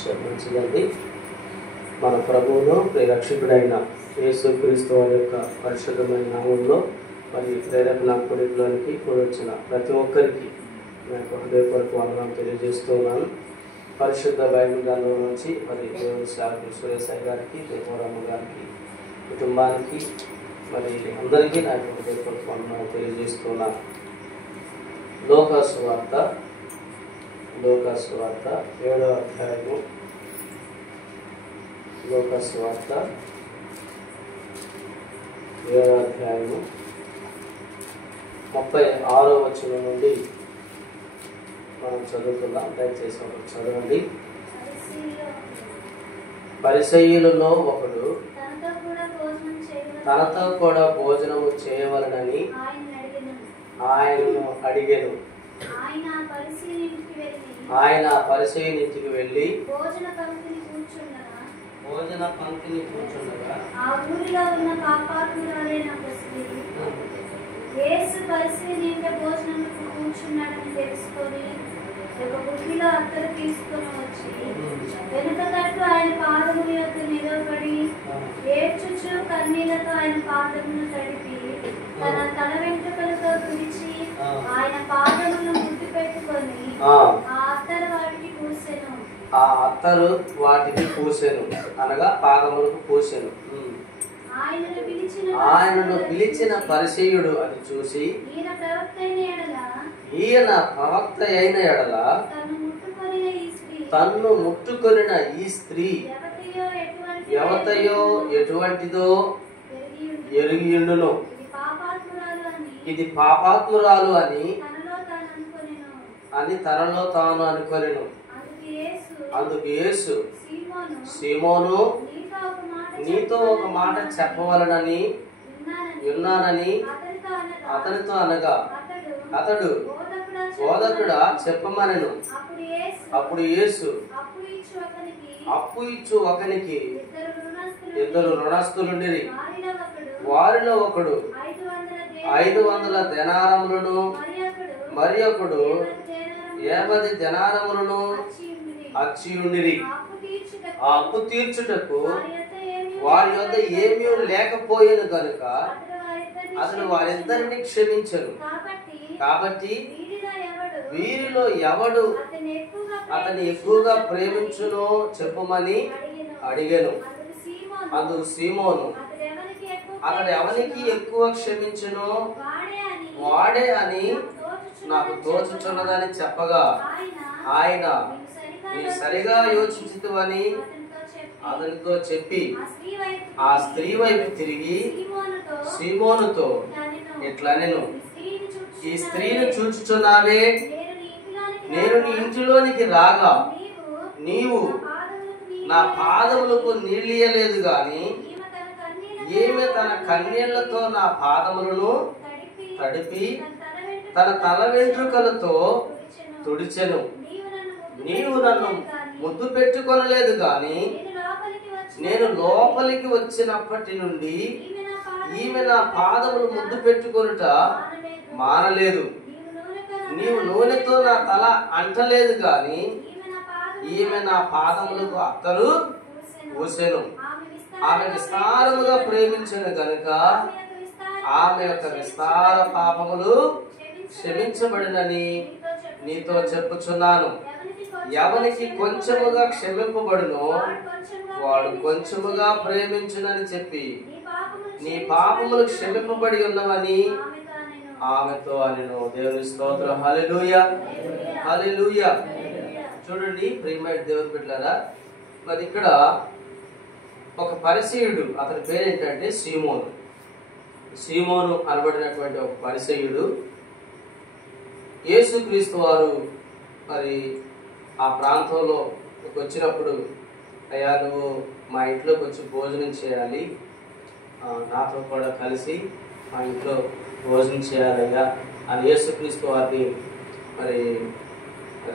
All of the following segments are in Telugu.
క్షమించండి. మన ప్రభువును రక్షకుడైన యేసుక్రీస్తు వారి యొక్క పరిశుద్ధమైన నామంలో మరి ప్రేరేపణ కూడికలోనికి వచ్చిన ప్రతి ఒక్కరికి నాకు హృదయపూర్వక వందనాలు తెలియజేస్తున్నాను. పరిశుద్ధ బైబిల్ గ్రంథం నుంచి మరి దేవుని సేవకులు సురేశయ్య గారికి, దేవరామ గారికి, కుటుంబానికి మరి అందరికీ నాకు హృదయపూర్వక వందనాలు తెలియజేస్తున్నాను. లూకా సువార్త 7వ అధ్యాయము, లూకా సువార్త 7వ అధ్యాయము 36వ వచనం నుండి మనం చదువుతున్నాం. దయచేసి చదవండి. పరిసయ్యులలో ఒకడు తనతో కూడా భోజనము చేయవలనని ఆయనను అడిగెను. ఆయన పరిసయ్యునింటికి వెళ్ళి భోజన పంక్తిని కూర్చుండగా ఆ ఊరిలో ఉన్న పాపాత్మురాలైన ఒక స్త్రీ యేసు పరిసయ్యుని ఇంట భోజనముకు కూర్చున్నాడని తెలుసుకొని ఒక బుట్టిలో అత్తరు తీసుకొని వచ్చి వెనుక తట్టు ఆయన పాదముల యొద్ద నిలబడి ఏడ్చుచు కన్నీళ్లతో ఆయన పాదములను తడిపి తన తల వెంట్రుకలతో తుడిచి ఆయన పాదములను ముద్దు పెట్టుకొని ఆ అత్తరు వాటికి పూసెను. ఆ అత్తరు వాటికి పూసెను అనగా పాదములకు పూసెను. ఆయనను పిలిచిన పరిసయ్యుడు అది చూసి ఈయన ప్రవక్త అయిన ఎడల తన్ను ముట్టుకొనిన ఈ స్త్రీ ఎవతయో ఎటువంటిదో ఎరిగియుండును, ఇది పాపాత్మురాలు అని తనలో తాను అనుకొనెను. అందుకు యేసు, సీమోను, నీతో ఒక మాట చెప్పవలనని విన్నానని అతనితో అనగా అతడు బోధకుడా చెప్పమనెను. అప్పుడు యేసు, అప్పు ఇచ్చు ఒకనికి ఇద్దరు రుణస్థులుండిరి. వారిలో ఒకడు 500 దెనారములను మరి ఒకడు 50 దెనారములను అచ్చియుండిరి. ఆ అప్పు తీర్చుటకు వారి యొద్ద ఏమీ లేకపోయేను కనుక అతడు వారిద్దరిని క్షమించను. కాబట్టి వీరిలో ఎవడు అతని ఎక్కువగా ప్రేమించునో చెప్పమని అడిగాను. అందుకు సీమోను, అతడు ఎవరికి ఎక్కువ క్షమించునో వాడే అని నాకు తోచుచున్నదని చెప్పగా ఆయన, నీ సరిగా యోచించుతవని అతనితో చెప్పి ఆ స్త్రీ వైపు తిరిగి సీమోనుతో ఇట్లనెను, ఈ స్త్రీని చూచుచున్నావే, నేను నీ ఇంటిలోనికి రాగా నీవు నా పాదములకు నీళ్ళియలేదు గాని ఈమె తన కన్నీళ్లతో నా పాదములను తడిపి తన తల వెంట్రుకలతో తుడిచెను. నీవు నన్ను ముద్దు పెట్టుకొనలేదు గాని నేను లోపలికి వచ్చినప్పటి నుండి ఈమె నా పాదములు ముద్దు పెట్టుకొనుట మానలేదు. నీవు నూనెతో నా తల అంటలేదు గాని ఈమె నా పాదములకు అత్తరు పూసెను. ఆమె విస్తారముగా ప్రేమించెను గనుక ఆమె యొక్క విస్తార పాపములు క్షమించబడినని నీతో చెప్పుచున్నాను. ఎవనికి కొంచెముగా క్షమింపబడునో వాడు కొంచెముగా ప్రేమించునని చెప్పి నీ పాపములు క్షమింపబడి ఉన్నవని ఆమెతో అనెను. దేవుని స్తోత్రం. హల్లెలూయా, హల్లెలూయా. చూడండి ప్రియమైన దేవుని బిడ్డలారా, మరి ఇక్కడ ఒక పరిసయ్యుడు, అతని పేరేంటంటే సీమోను అనబడినటువంటి ఒక పరిసయ్యుడు యేసుక్రీస్తు వారు మరి ఆ ప్రాంతంలో వచ్చినప్పుడు, అయ్యా నువ్వు మా ఇంట్లోకి వచ్చి భోజనం చేయాలి, నాతో కూడా కలిసి మా ఇంట్లో భోజనం చేయాలయ్యా అని యేసుక్రీస్తు వారిని మరి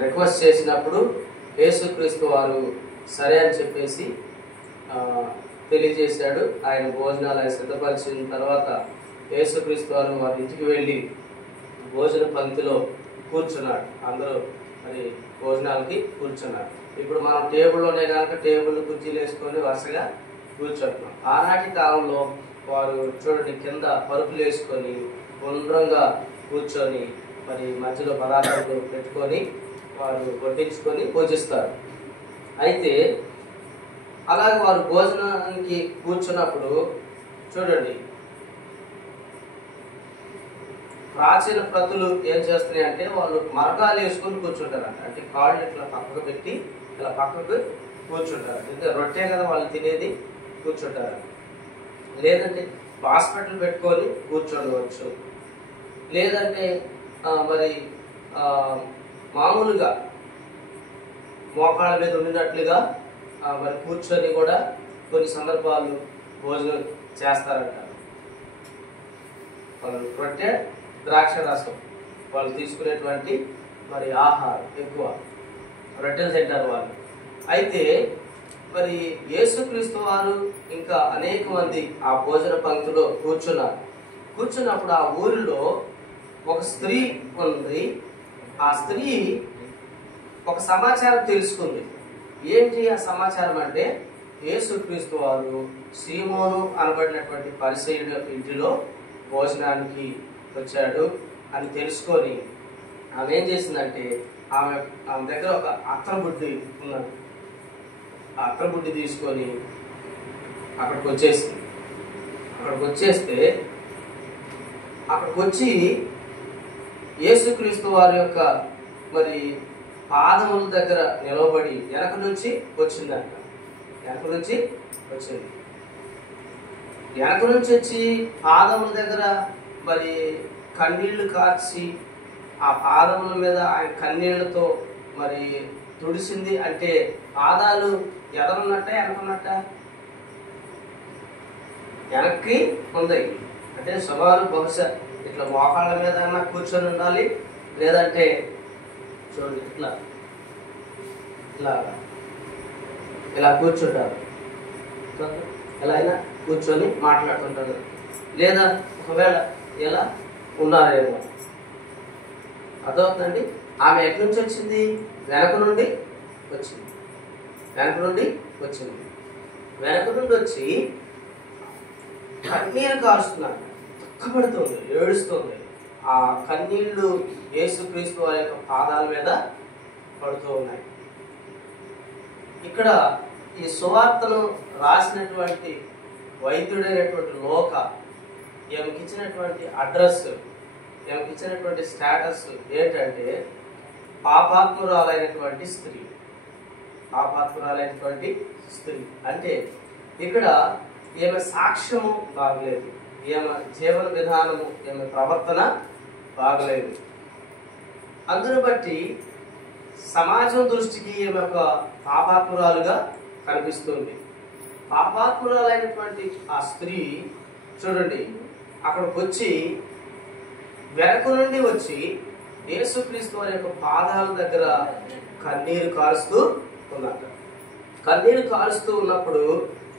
రిక్వెస్ట్ చేసినప్పుడు యేసుక్రీస్తు వారు సరే అని చెప్పేసి తెలియజేశాడు. ఆయన భోజనాలు ఆయన సిద్ధపరిచిన తర్వాత యేసుక్రీస్తు వారు వారి ఇంటికి వెళ్ళి భోజన పంక్తిలో కూర్చున్నాడు. అందరూ మరి భోజనాలకి కూర్చున్నారు. ఇప్పుడు మనం టేబుల్లోనే కనుక టేబుల్ కుర్చీలు వేసుకొని వరుసగా కూర్చుంటున్నాం. ఆనాటి కాలంలో వారు చూడండి కింద పరుపులు వేసుకొని గుండ్రంగా కూర్చొని మరి మధ్యలో పదార్థాలు పెట్టుకొని వారు వడ్డించుకొని పూజిస్తారు. అయితే అలాగే వారు భోజనానికి కూర్చున్నప్పుడు చూడండి ప్రాచీన ప్రతులు ఏం చేస్తున్నాయి అంటే వాళ్ళు మరకాలు వేసుకొని కూర్చుంటారంట. అంటే కాళ్ళు ఇట్లా పక్కకు పెట్టి ఇలా పక్కకు కూర్చుంటారు. ఇంకా రొట్టె కదా వాళ్ళు తినేది, కూర్చుంటారు. లేదంటే హాస్పిటల్ పెట్టుకొని కూర్చోవచ్చు. లేదంటే మరి మామూలుగా మోకాళ్ళ మీద ఉండినట్లుగా మరి కూర్చొని కూడా కొన్ని సందర్భాలు భోజనం చేస్తారంట. వాళ్ళు రొట్టె ద్రాక్ష రసం వాళ్ళు తీసుకునేటువంటి మరి ఆహారం ఎక్కువ రొట్టెలు తింటారు వాళ్ళు. అయితే మరి యేసుక్రీస్తు వారు ఇంకా అనేక మంది ఆ భోజన పంక్తిలో కూర్చున్నప్పుడు ఆ ఊరిలో ఒక స్త్రీ ఉంది. ఆ స్త్రీ ఒక సమాచారం తెలుసుకుంది. ఏంటి ఆ సమాచారం అంటే యేసుక్రీస్తు వారు సీమోను అనబడినటువంటి పరిసయ్యుడి యొక్క ఇంటిలో భోజనానికి వచ్చాడు అని తెలుసుకొని ఆమె ఏం చేసిందంటే ఆమె దగ్గర ఒక అత్తరబుడ్డి ఉన్నది. ఆ అత్తరబుడ్డి తీసుకొని అక్కడికి వచ్చేసింది. అక్కడికి వచ్చి యేసుక్రీస్తు వారి యొక్క మరి పాదముల దగ్గర నిలబడి వెనక నుంచి వచ్చిందంట. వెనక నుంచి వచ్చి పాదముల దగ్గర మరి కన్నీళ్లు కార్చి ఆ పాదముల మీద ఆయన కన్నీళ్లతో మరి తుడిసింది. అంటే పాదాలు ఎదరున్నట్ట వెనకున్నట్ట? వెనక్కి ఉంది. అంటే సుమారు బహుశా ఇట్లా మోకాళ్ళ మీద కూర్చొని ఉండాలి. లేదంటే చూడండి ఇలా కూర్చుంటారు. ఎలా అయినా కూర్చొని మాట్లాడుతుంటారు. లేదా ఒకవేళ ఎలా ఉన్నారేమో. అర్థమవుతుందండి. ఆమె ఎక్కడి నుంచి వచ్చింది? వెనక నుండి వచ్చి కన్నీరు కారుస్తున్నాడు. దుఃఖపడుతుంది, ఏడుస్తుంది. ఆ కన్నీళ్లు యేసుక్రీస్తు వారి యొక్క పాదాల మీద పడుతూ ఉన్నాయి. ఇక్కడ ఈ సువార్తను రాసినటువంటి వైద్యుడైనటువంటి లోక ఈమెకి ఇచ్చినటువంటి అడ్రస్, ఈమెకి ఇచ్చినటువంటి స్టేటస్ ఏంటంటే పాపాత్మురాలైనటువంటి స్త్రీ. అంటే ఇక్కడ ఈమె సాక్ష్యము బాగలేదు, ఈమె జీవన విధానము, ఈమె ప్రవర్తన బాగలేదు. అందును బట్టి సమాజం దృష్టికి ఈమె ఒక పాపాత్మురాలుగా కనిపిస్తుంది. పాపాత్మురాలైనటువంటి ఆ స్త్రీ చూడండి అక్కడికి వచ్చి వెనక నుండి వచ్చి యేసుక్రీస్తు వారి యొక్క పాదాల దగ్గర కన్నీరు కారుస్తూ ఉన్నప్పుడు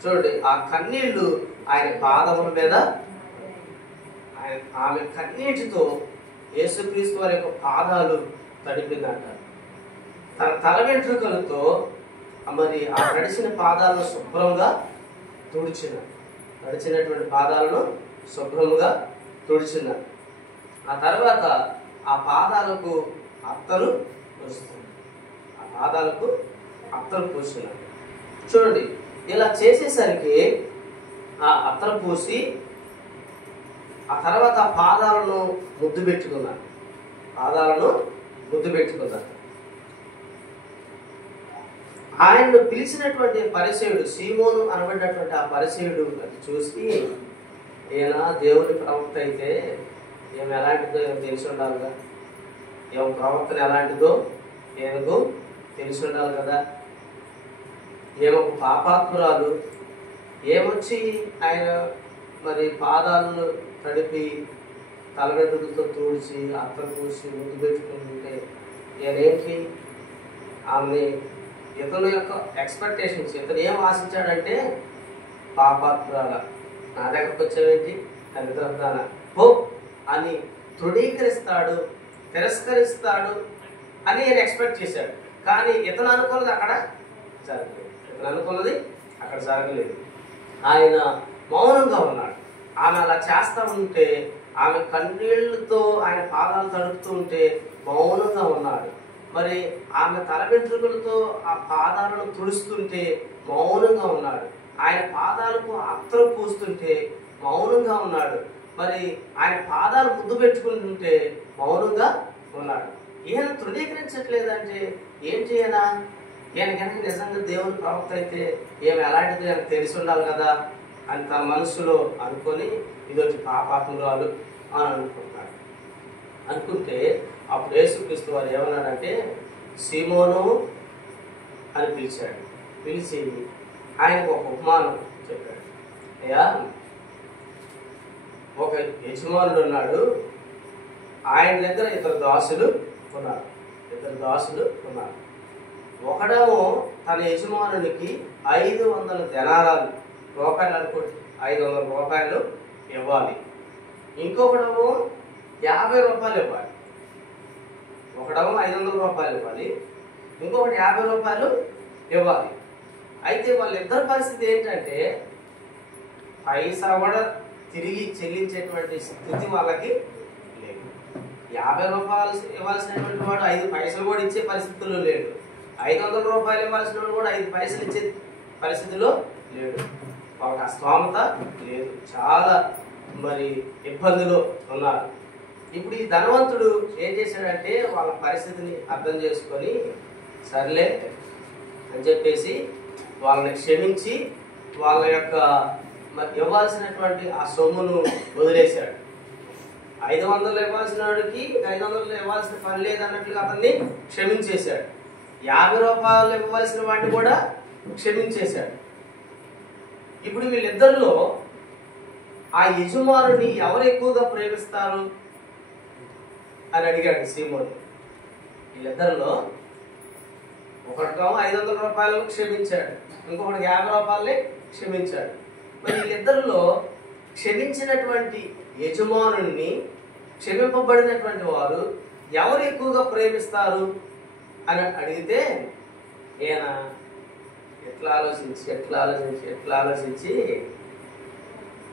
చూడండి ఆ కన్నీళ్లు ఆయన పాదముల మీద ఆమె కన్నీటితో యేసుక్రీస్తు వారి యొక్క పాదాలు తడిపిందంట. తన తల వెంట్రుకలతో మరి ఆ తడిచిన పాదాలను శుభ్రంగా తడిచినటువంటి పాదాలను శుభ్రంగా తుడిచిన ఆ తర్వాత ఆ పాదాలకు అత్తరు పూస్తున్నారు. చూడండి ఇలా చేసేసరికి ఆ అత్తరు పూసి ఆ తర్వాత ఆ పాదాలను ముద్దు పెట్టుకున్నారు. ఆయన్ను పిలిచినటువంటి పరిసయుడు సీమోను అనబడినటువంటి ఆ పరిసయుడు అది చూసి ఈయన దేవుని ప్రవక్త అయితే ఏమి ఎలాంటిదో ఏమో తెలిసి ఉండాలిగా, ఏమో ప్రవర్తన ఎలాంటిదో ఏమో తెలిసి ఉండాలి కదా, ఏమో పాపాత్మురాలు ఏమొచ్చి ఆయన మరి పాదాలను తడిపి తలగడ్డలతో తుడిచి అత్తరు పూసి ముద్దు పెట్టుకుంటుంటే ఈయనేంటి ఆమె ఇతను యొక్క ఎక్స్పెక్టేషన్స్, ఇతను ఏం ఆశించాడంటే పాపాత్మురాల నా దగ్గరకు వచ్చేవేంటి దరిద్రదాన హో అని తృణీకరిస్తాడు, తిరస్కరిస్తాడు అని ఆయన ఎక్స్పెక్ట్ చేశాడు. కానీ ఇతను అనుకున్నది అక్కడ జరగలేదు. ఇతను అనుకున్నది అక్కడ జరగలేదు. ఆయన మౌనంగా ఉన్నాడు. ఆమె అలా చేస్తా ఉంటే, ఆమె కన్నీళ్లతో ఆయన పాదాలు తడుపుతూ ఉంటే మౌనంగా ఉన్నాడు. మరి ఆమె తల వెంట్రుకలతో ఆ పాదాలను తుడుస్తుంటే మౌనంగా ఉన్నాడు. ఆయన పాదాలకు అత్తరు పూస్తుంటే మౌనంగా ఉన్నాడు. మరి ఆయన పాదాలు ముద్దు పెట్టుకుంటుంటే మౌనంగా ఉన్నాడు. ఈయన తృణీకరించట్లేదంటే ఏం చేయనా? ఈయన కనుక నిజంగా దేవుని ప్రవక్త అయితే ఏమి ఎలాంటిది ఆయనకు తెలిసి ఉండాలి కదా అని తన మనసులో అనుకొని ఇదొచ్చి పాపాత్మురాలు అని అనుకుంటాడు. అనుకుంటే అప్పుడు యేసుక్రీస్తు వారు ఏమన్నాడంటే సీమోను అని పిలిచాడు. పిలిచి ఆయనకు ఒక ఉపమానం చెప్పాడు. అయ్యా, ఒక యజమానుడు ఉన్నాడు. ఆయన దగ్గర ఇద్దరు దాసులు ఉన్నారు. ఒకడేమో తన యజమానునికి 500 దెనారాలు, రూపాయలు అనుకోండి, 500 రూపాయలు ఇవ్వాలి. ఇంకొకడేమో 50 రూపాయలు ఇవ్వాలి. ఒకడేమో 500 రూపాయలు ఇవ్వాలి, ఇంకొకటి 50 రూపాయలు ఇవ్వాలి. అయితే వాళ్ళిద్దరి పరిస్థితి ఏంటంటే పైసా కూడా తిరిగి చెల్లించేటువంటి స్థితి వాళ్ళకి లేదు. 50 రూపాయలు ఇవ్వాల్సినటువంటి వాడు 5 పైసలు కూడా ఇచ్చే పరిస్థితుల్లో లేడు. 500 రూపాయలు ఇవ్వాల్సిన వాడు కూడా 5 పైసలు ఇచ్చే పరిస్థితిలో లేడు. వాళ్ళకి ఆ స్తోమత లేదు. చాలా మరి ఇబ్బందులు ఉన్నారు. ఇప్పుడు ఈ ధనవంతుడు ఏం చేశాడంటే వాళ్ళ పరిస్థితిని అర్థం చేసుకొని సర్లే అని చెప్పేసి వాళ్ళని క్షమించి వాళ్ళ యొక్క ఇవ్వాల్సినటువంటి ఆ సొమ్మును వదిలేశాడు. 500 ఇవ్వాల్సిన వాడికి 500 ఇవ్వాల్సిన పని లేదన్నట్లుగా అతన్ని క్షమించేశాడు. 50 రూపాయలు ఇవ్వాల్సిన వాడిని కూడా క్షమించేశాడు. ఇప్పుడు వీళ్ళిద్దరిలో ఆ యజమానుని ఎవరు ఎక్కువగా ప్రేమిస్తారు అని అడిగాడు సీమోను. వీళ్ళిద్దరిలో ఒకటికేమో 500 రూపాయలను క్షమించాడు, ఇంకొకటి 50 రూపాయలని క్షమించాడు. మరి వీళ్ళిద్దరిలో క్షమించినటువంటి యజమానుని, క్షమింపబడినటువంటి వారు ఎవరు ఎక్కువగా ప్రేమిస్తారు అని అడిగితే ఈయన ఎట్లా ఆలోచించి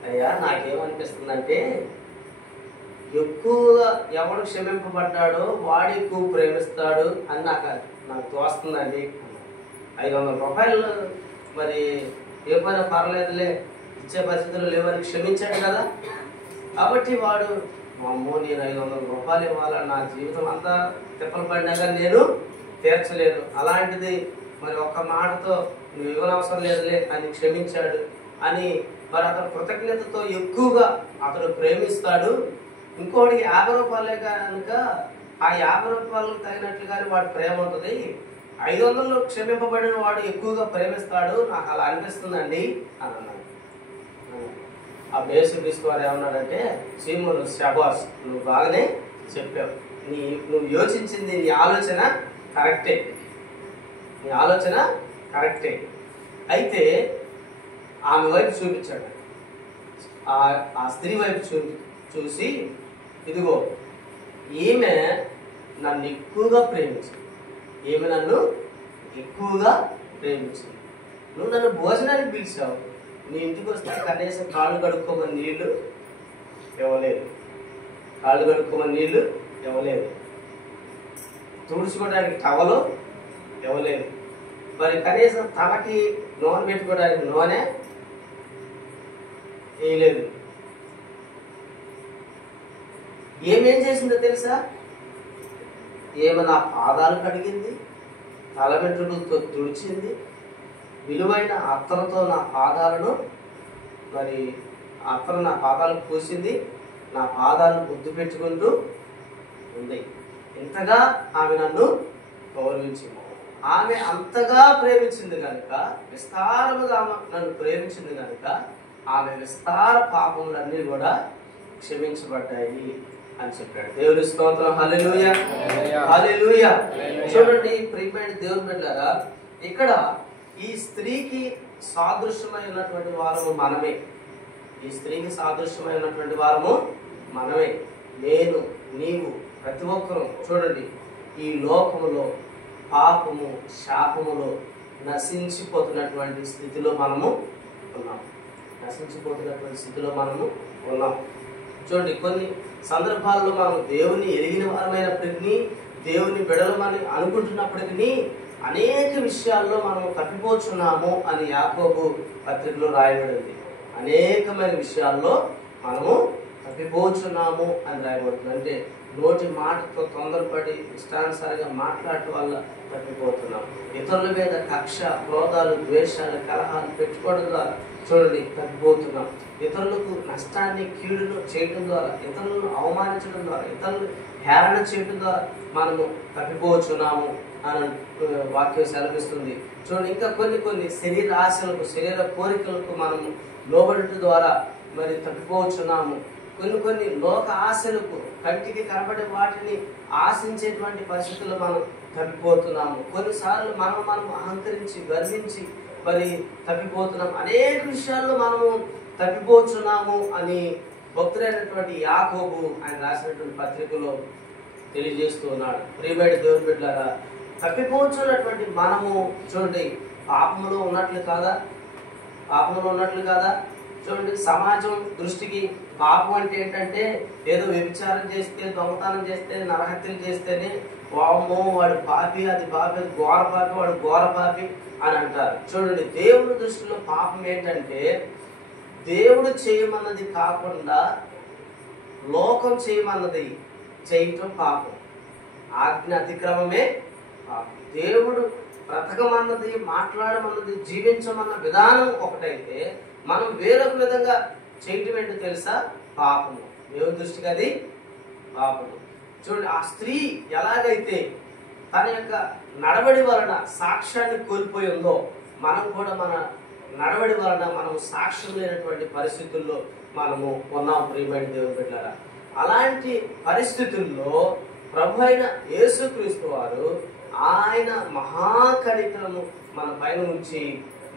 అయ్యా నాకేమనిపిస్తుందంటే ఎక్కువగా ఎవడు క్షమింపబడ్డాడో వాడు ఎక్కువ ప్రేమిస్తాడు అని నాకు తోస్తుందండి. 500 రూపాయలు మరి ఏ పైన పర్లేదులే, ఇచ్చే పరిస్థితులు లేవని క్షమించాడు కదా. కాబట్టి వాడు అమ్మో నేను 500 రూపాయలు ఇవ్వాలని నా జీవితం అంతా తిప్పలు పడినా కానీ నేను తీర్చలేదు, అలాంటిది మరి ఒక్క మాటతో నువ్వు ఇవ్వనవసరం లేదులే అని క్షమించాడు అని మరి అతను కృతజ్ఞతతో ఎక్కువగా అతను ప్రేమిస్తాడు. ఇంకోటికి 50 రూపాయలే కనుక ఆ 50 రూపాయలకు తగినట్లుగానే వాడి ప్రేమ ఉంటుంది. 500 క్షమింపబడిన వాడు ఎక్కువగా ప్రేమిస్తాడు, నాకు అలా అనిపిస్తుందండి అని అన్నాడు. ఆ యేసుక్రీస్తు వారు ఏమన్నాడంటే సీమోను శబాష్, నువ్వు బాగానే చెప్పావు, నువ్వు యోచించింది, నీ ఆలోచన కరెక్టే. అయితే ఆమె వైపు చూపించాడు. ఆ స్త్రీ వైపు చూసి ఇదిగో ఈమె నన్ను ఎక్కువగా ప్రేమించింది, నువ్వు నన్ను భోజనానికి పిలిచావు, నీ ఇంటికి వస్తే కనీసం కాళ్ళు కడుక్కోమని నీళ్లు ఇవ్వలేదు, తుడుచుకోవడానికి టవలు ఇవ్వలేదు, మరి కనీసం తలకి నూనె పెట్టుకోవడానికి నూనె వేయలేదు. ఏమేం చేసిందో తెలుసా? నా పాదాలు కడిగింది, తల వెంట్రుకలతో తుడిచింది, విలువైన అత్తరుతో నా పాదాలను మరి అత్తరు నా పాదాలకు పూసింది, నా పాదాలను ముద్దు పెట్టుకుంటూ ఉంది. ఇంతగా ఆమె నన్ను గౌరవించింది. ఆమె అంతగా ప్రేమించింది కనుక, విస్తారముగా నన్ను ప్రేమించింది కనుక ఆమె విస్తార పాపములన్నీ కూడా క్షమించబడ్డాయి అని చెప్పాడు. దేవుని స్తోత్రం. హల్లెలూయా, హల్లెలూయా. చూడండి ప్రియమైన దేవుని బిడ్డలారా, ఇక్కడ ఈ స్త్రీకి సాదృశ్యమైనటువంటి వారము మనమే. నేను, నీవు, ప్రతి ఒక్కరూ చూడండి ఈ లోకములో పాపము శాపములో నశించిపోతున్నటువంటి స్థితిలో మనము ఉన్నాం. నశించిపోతున్నటువంటి స్థితిలో మనము ఉన్నాం. చూడండి, కొన్ని సందర్భాల్లో మనం దేవుని ఎరిగిన వారమైనప్పటికీ, దేవుని బిడలమని అనుకుంటున్నప్పటికీ అనేక విషయాల్లో మనం తప్పిపోతున్నాము అని యాకోబు పత్రికలో రాయబడింది. అనేకమైన విషయాల్లో మనము తప్పిపోతున్నాము అని రాయబడుతుంది. అంటే నోటి మాటతో తొందరపడి ఇష్టానుసారంగా మాట్లాడటం వల్ల తప్పిపోతున్నాం. ఇతరుల మీద కక్ష, క్రోధాలు, ద్వేషాలు, కలహాలు పెట్టుకోవడం ద్వారా చూడండి తప్పిపోతున్నాం. ఇతరులకు నష్టాన్ని, కీడును చేయడం ద్వారా, ఇతరులను అవమానించడం ద్వారా, ఇతరులను హేళన చేయడం ద్వారా మనము తప్పిపోతున్నాము అని వాక్యం సెలవిస్తుంది. చూడండి, ఇంకా కొన్ని శరీర ఆశలకు, శరీర కోరికలకు మనము లోబడటం ద్వారా మరి తప్పిపోతున్నాము. కొన్ని లోక ఆశలకు, కంటికి కనబడే వాటిని ఆశించేటువంటి పరిస్థితుల్లో మనం తప్పిపోతున్నాము. కొన్నిసార్లు మనం అహంకరించి, గర్వించి మరి తప్పిపోతున్నాం. అనేక విషయాల్లో మనము తప్పిపోతున్నాము అని భక్తుడైనటువంటి యాకోబు ఆయన రాసినటువంటి పత్రికలో తెలియజేస్తూ ఉన్నాడు. ప్రియమైన దేవుని బిడ్డలారా, తప్పిపోతున్నటువంటి మనము చూడండి పాపములో ఉన్నట్లు కాదా? పాపములో ఉన్నట్లు కాదా? చూడండి, సమాజం దృష్టికి పాపం అంటే ఏంటంటే ఏదో వ్యభిచారం చేస్తే, దొంగతనం చేస్తే, నరహత్యలు చేస్తేనే వామ్మో వాడు పాపి, అది పాపి, అది ఘోర పాపి, వాడు ఘోర పాపి అని అంటారు. చూడండి, దేవుడి దృష్టిలో పాపం ఏంటంటే దేవుడు చేయమన్నది కాకుండా లోకం చేయమన్నది చేయటం పాపం. ఆజ్ఞ అతిక్రమమే పాపం. దేవుడు బ్రతకమన్నది, మాట్లాడమన్నది, జీవించమన్న విధానం ఒకటైతే మనం వేరొక విధంగా చేయటం ఏంటో తెలుసా? పాపము. దేవుని దృష్టికి అది పాపము. చూడండి, ఆ స్త్రీ ఎలాగైతే తన యొక్క నడవడి వలన సాక్ష్యాన్ని కోల్పోయి ఉందో, మనం కూడా మన నడవడి వలన మనం సాక్ష్యం లేనటువంటి పరిస్థితుల్లో మనము ఉన్నాం. ప్రియమైన దేవుని బిడ్డలారా, అలాంటి పరిస్థితుల్లో ప్రభు అయిన యేసుక్రీస్తు వారు ఆయన మహాకనికరము మన పైన ఉంచి,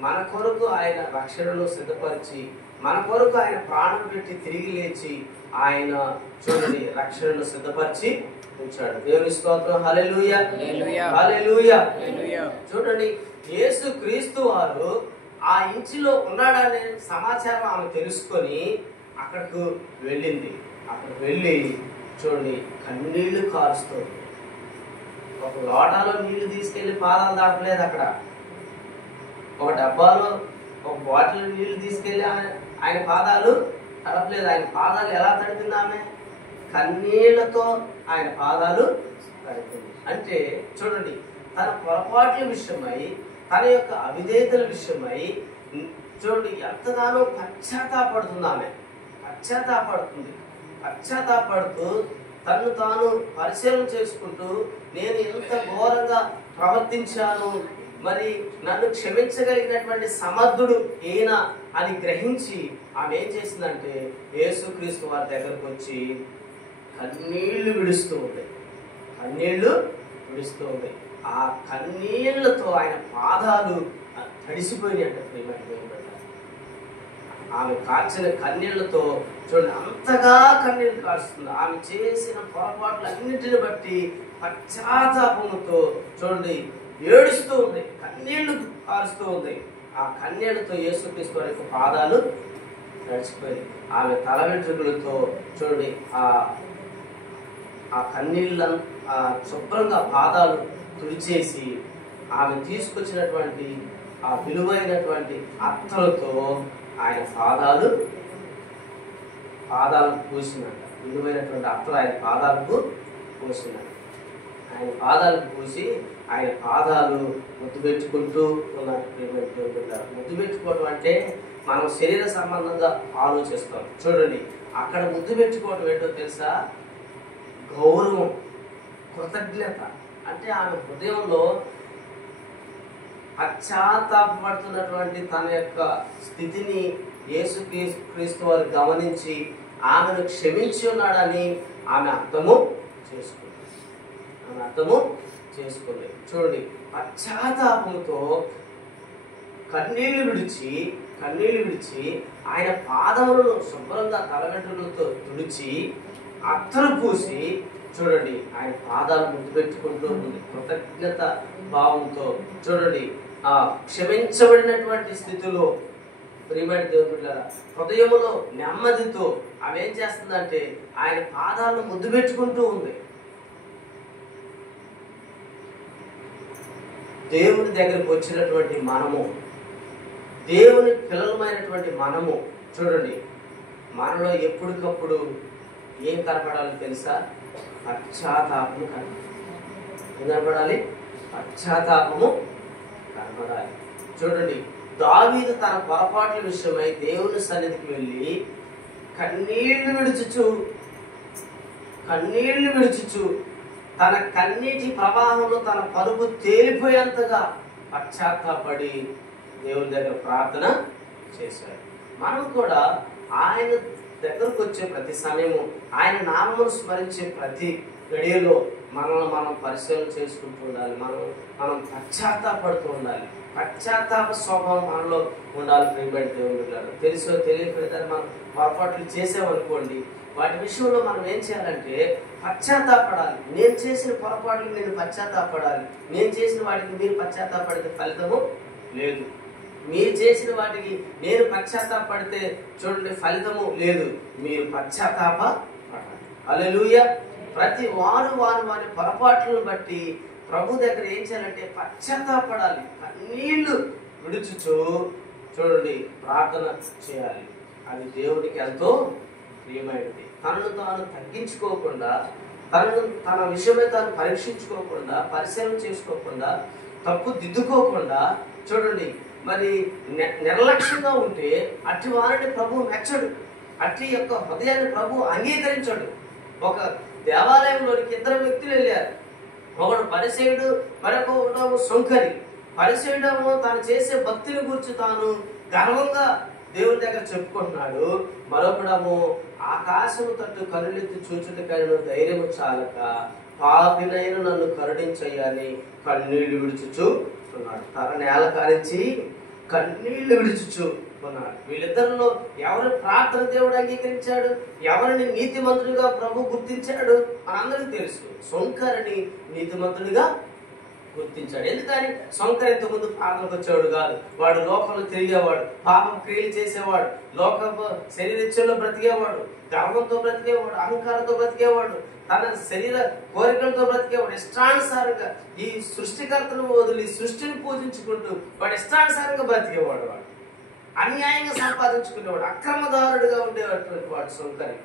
మన కొరకు ఆయన రక్షణను సిద్ధపరిచి, మన కొరకు ఆయన ప్రాణం పెట్టి తిరిగి లేచి ఆయన చూడండి రక్షణను సిద్ధపరిచి ఉంచాడు. దేవుని స్తోత్రం. హల్లెలూయా, హల్లెలూయా. చూడండి, యేసుక్రీస్తు వారు ఆ ఇంటిలో ఉన్నాడనే సమాచారం ఆమె తెలుసుకొని అక్కడకు వెళ్ళింది. అక్కడికి వెళ్ళి చూడండి కన్నీళ్లు కారుస్తుంది. ఒక లోటాలో నీళ్లు తీసుకెళ్లి పాదాలు దాటలేదు. అక్కడ ఒక డబ్బాలో ఒక బాటిల్ నీళ్లు తీసుకెళ్లి ఆయన పాదాలు తడపలేదు. ఆయన పాదాలు ఎలా తడిపింది? ఆమె కన్నీళ్లతో ఆయన పాదాలు తడిపింది. అంటే చూడండి, తన పొరపాట్ల విషయమై, తన యొక్క అవిధేయతల విషయమై చూడండి ఎంతగానో పశ్చాత్తాపడుతుంది. ఆమె పశ్చాత్తాపడుతూ తను తాను పరిశీలన చేసుకుంటూ, నేను ఎంత ఘోరంగా ప్రవర్తించాను, మరి నన్ను క్షమించగలిగినటువంటి సమర్థుడు ఈయన అని గ్రహించి ఆమె ఏం చేసిందంటే యేసుక్రీస్తు వారి దగ్గరకు వచ్చి కన్నీళ్లు విడుస్తూ ఉంది. ఆ కన్నీళ్లతో ఆయన పాదాలు తడిసిపోయినట్టు. ఆమె కాల్చిన కన్నీళ్లతో చూడండి అంతగా కన్నీళ్లు కాల్చుతుంది. ఆమె చేసిన పొరపాట్లన్నింటిని బట్టి పశ్చాత్తాపముతో చూడండి ఏడుస్తూ ఉంది, కన్నీళ్లు కారుస్తూ ఉంది. ఆ కన్నీళ్లతో యేసుక్రీస్తు వారి యొక్క పాదాలు నడిచిపోయి ఆమె తల వెంట్రుకలతో చూడండి ఆ కన్నీళ్ళను శుభ్రంగా పాదాలు తుడిచేసి ఆమె తీసుకొచ్చినటువంటి ఆ విలువైనటువంటి అత్తలతో ఆయన పాదాలకు పూసినట్ట. విలువైనటువంటి అత్తలు ఆయన పాదాలకు పూసినట్ట. ఆయన పాదాలకు పూసి ఆయన పాదాలు ముద్దు పెట్టుకుంటూ ఉన్నారు. ముద్దు పెట్టుకోవడం అంటే మనం శరీర సంబంధంగా ఆలోచిస్తాం. చూడండి, అక్కడ ముద్దు పెట్టుకోవడం ఏంటో తెలుసా? గౌరవం, కృతజ్ఞత. అంటే ఆమె హృదయంలో పశ్చాత్తాపడుతున్నటువంటి తన యొక్క స్థితిని యేసుక్రీస్తు వారు గమనించి ఆమెను క్షమించి ఉన్నాడని ఆమె అర్థము చేసుకుంది. చూడండి, పశ్చాత్తాపంతో కన్నీళ్లు విడిచి ఆయన పాదములను శుభ్రంగా తల వెంట్రుకలతో తుడిచి అత్తరు పూసి చూడండి ఆయన పాదాలు ముద్దు పెట్టుకుంటూ ఉంది కృతజ్ఞత భావంతో. చూడండి ఆ క్షమించబడినటువంటి స్థితిలో ప్రియమైన దేవుని బిడ్డలారా హృదయములో నెమ్మదితో ఆమె ఏం చేస్తుందంటే ఆయన పాదాలను ముద్దు పెట్టుకుంటూ ఉంది. దేవుని దగ్గరికి వచ్చినటువంటి మనము, దేవుని పిల్లలమైనటువంటి మనము చూడండి మనలో ఎప్పటికప్పుడు ఏం కనపడాలి తెలుసా? పశ్చాత్తాపము కనపడాలి. పశ్చాత్తాపము కనపడాలి. చూడండి దావీదు తన పొరపాట్ల విషయమై దేవుని సన్నిధికి వెళ్ళి కన్నీళ్లు విడుచుచు తన కన్నీటి ప్రవాహంలో తన పరుగు తేలిపోయేంతగా పశ్చాత్తాపడి దేవుని దగ్గర ప్రార్థన చేశాడు. మనం కూడా ఆయన దగ్గరకు వచ్చే ప్రతి సమయము, ఆయన నామమును స్మరించే ప్రతి గడియలో మనల్ని మనం పరిశీలన చేసుకుంటూ ఉండాలి. మనం పశ్చాత్తాపడుతూ ఉండాలి. పశ్చాత్తాప స్వభావం మనలో ఉండాలి. ప్రియమైన దేవుని బిడ్డలారా తెలుసో తెలియకపోతే మనం పొరపాట్లు చేసామనుకోండి, వాటి విషయంలో మనం ఏం చేయాలంటే పశ్చాత్తాపడాలి. నేను చేసిన పొరపాట్లు నేను పశ్చాత్తాపడాలి. నేను చేసిన వాటికి మీరు పశ్చాత్తాపడితే ఫలితము లేదు. మీరు చేసిన వాటికి నేను పశ్చాత్తాపడితే చూడండి ఫలితము లేదు. మీరు పశ్చాత్తాపడాలి. హల్లెలూయా. ప్రతి వారు వారి పొరపాట్లను బట్టి ప్రభు దగ్గర ఏం చేయాలంటే పశ్చాత్తాపడాలి. కన్నీళ్లు విడుచుచు చూడండి ప్రార్థన చేయాలి. అది దేవుడికి ఎంతో ప్రియమైనది. తనను తాను తగ్గించుకోకుండా, తన విషయమే తాను పరీక్షించుకోకుండా, పరిశీలన చేసుకోకుండా, తప్పు దిద్దుకోకుండా చూడండి మరి నిర్లక్ష్యంగా ఉంటే అట్టి వారిని ప్రభు మెచ్చడు. అట్టి యొక్క హృదయాన్ని ప్రభు అంగీకరించాడు. ఒక దేవాలయంలోనికి ఇద్దరు వ్యక్తులు వెళ్ళారు. ఒకడు పరిసేయుడు, మరొకడు సొంకరి. పరిసేయుడేమో తాను చేసే భక్తిని గురించి తాను గర్వంగా దేవుని దగ్గర చెప్పుకుంటున్నాడు. మరొకడేమో ఆకాశము తట్టు కరుణెత్తి చూచుటకైన ధైర్యము చాలక పాపినైన నన్ను కరుణించయ్యని కన్నీళ్లు విడుచుచున్నాడు. తన నేల కారించి కన్నీళ్లు విడుచుచున్నాడు. వీళ్ళిద్దరిలో ఎవరి ప్రార్థన దేవుడు అంగీకరించాడు, ఎవరిని నీతిమంతుడిగా ప్రభు గుర్తించాడు మనందరికీ తెలుసు. సొంకరిని నీతిమంతుడిగా గుర్తించాడు. ఎందుకని? సొంకరి ఇంతకుముందు ప్రార్థనకు వచ్చేవాడు కాదు. వాడు లోకంలో తిరిగేవాడు, పాపం క్రియలు చేసేవాడు, లోకపు శరీరలో బ్రతికేవాడు, గర్వంతో బ్రతికేవాడు, అహంకారంతో బ్రతికేవాడు, తన శరీర కోరికలతో బ్రతికేవాడు. ఇష్టానుసారంగా ఈ సృష్టికర్తను వదిలి సృష్టిని పూజించుకుంటూ వాడు ఇష్టానుసారంగా బ్రతికేవాడు. వాడు అన్యాయంగా సంపాదించుకునేవాడు, అక్రమదారుడుగా ఉండేటువంటి వాడు సొంకరి.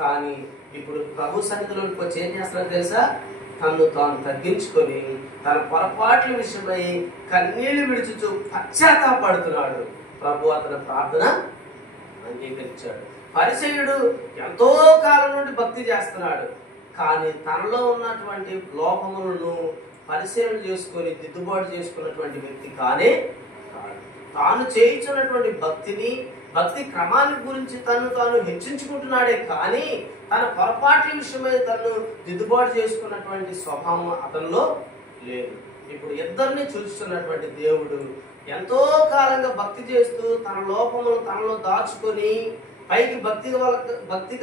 కానీ ఇప్పుడు ప్రభు సన్నిధిలోకి వచ్చి ఏం చేస్తున్నాడు తెలుసా? తను తాను తగ్గించుకొని తన పొరపాట్ల విషయమై కన్నీళ్లు విడుచుచు పశ్చాత్తాపడుతున్నాడు. ప్రభు అతని ప్రార్థన అంగీకరించాడు. పరిసయ్యుడు ఎంతో కాలం నుండి భక్తి చేస్తున్నాడు, కానీ తనలో ఉన్నటువంటి లోపములను పరిశీలన చేసుకొని దిద్దుబాటు చేసుకున్నటువంటి వ్యక్తి కానే కాదు. తాను చేయించున్నటువంటి భక్తి క్రమాన్ని గురించి తాను హెచ్చించుకుంటున్నాడే కానీ తన పొరపాట్ల విషయమై తను దిద్దుబాటు చేసుకున్నటువంటి స్వభావం అతనిలో లేదు. ఇప్పుడు ఇద్దరిని చూస్తున్నటువంటి దేవుడు ఎంతో కాలంగా భక్తి చేస్తూ తన లోపములను తనలో దాచుకొని పైకి భక్తి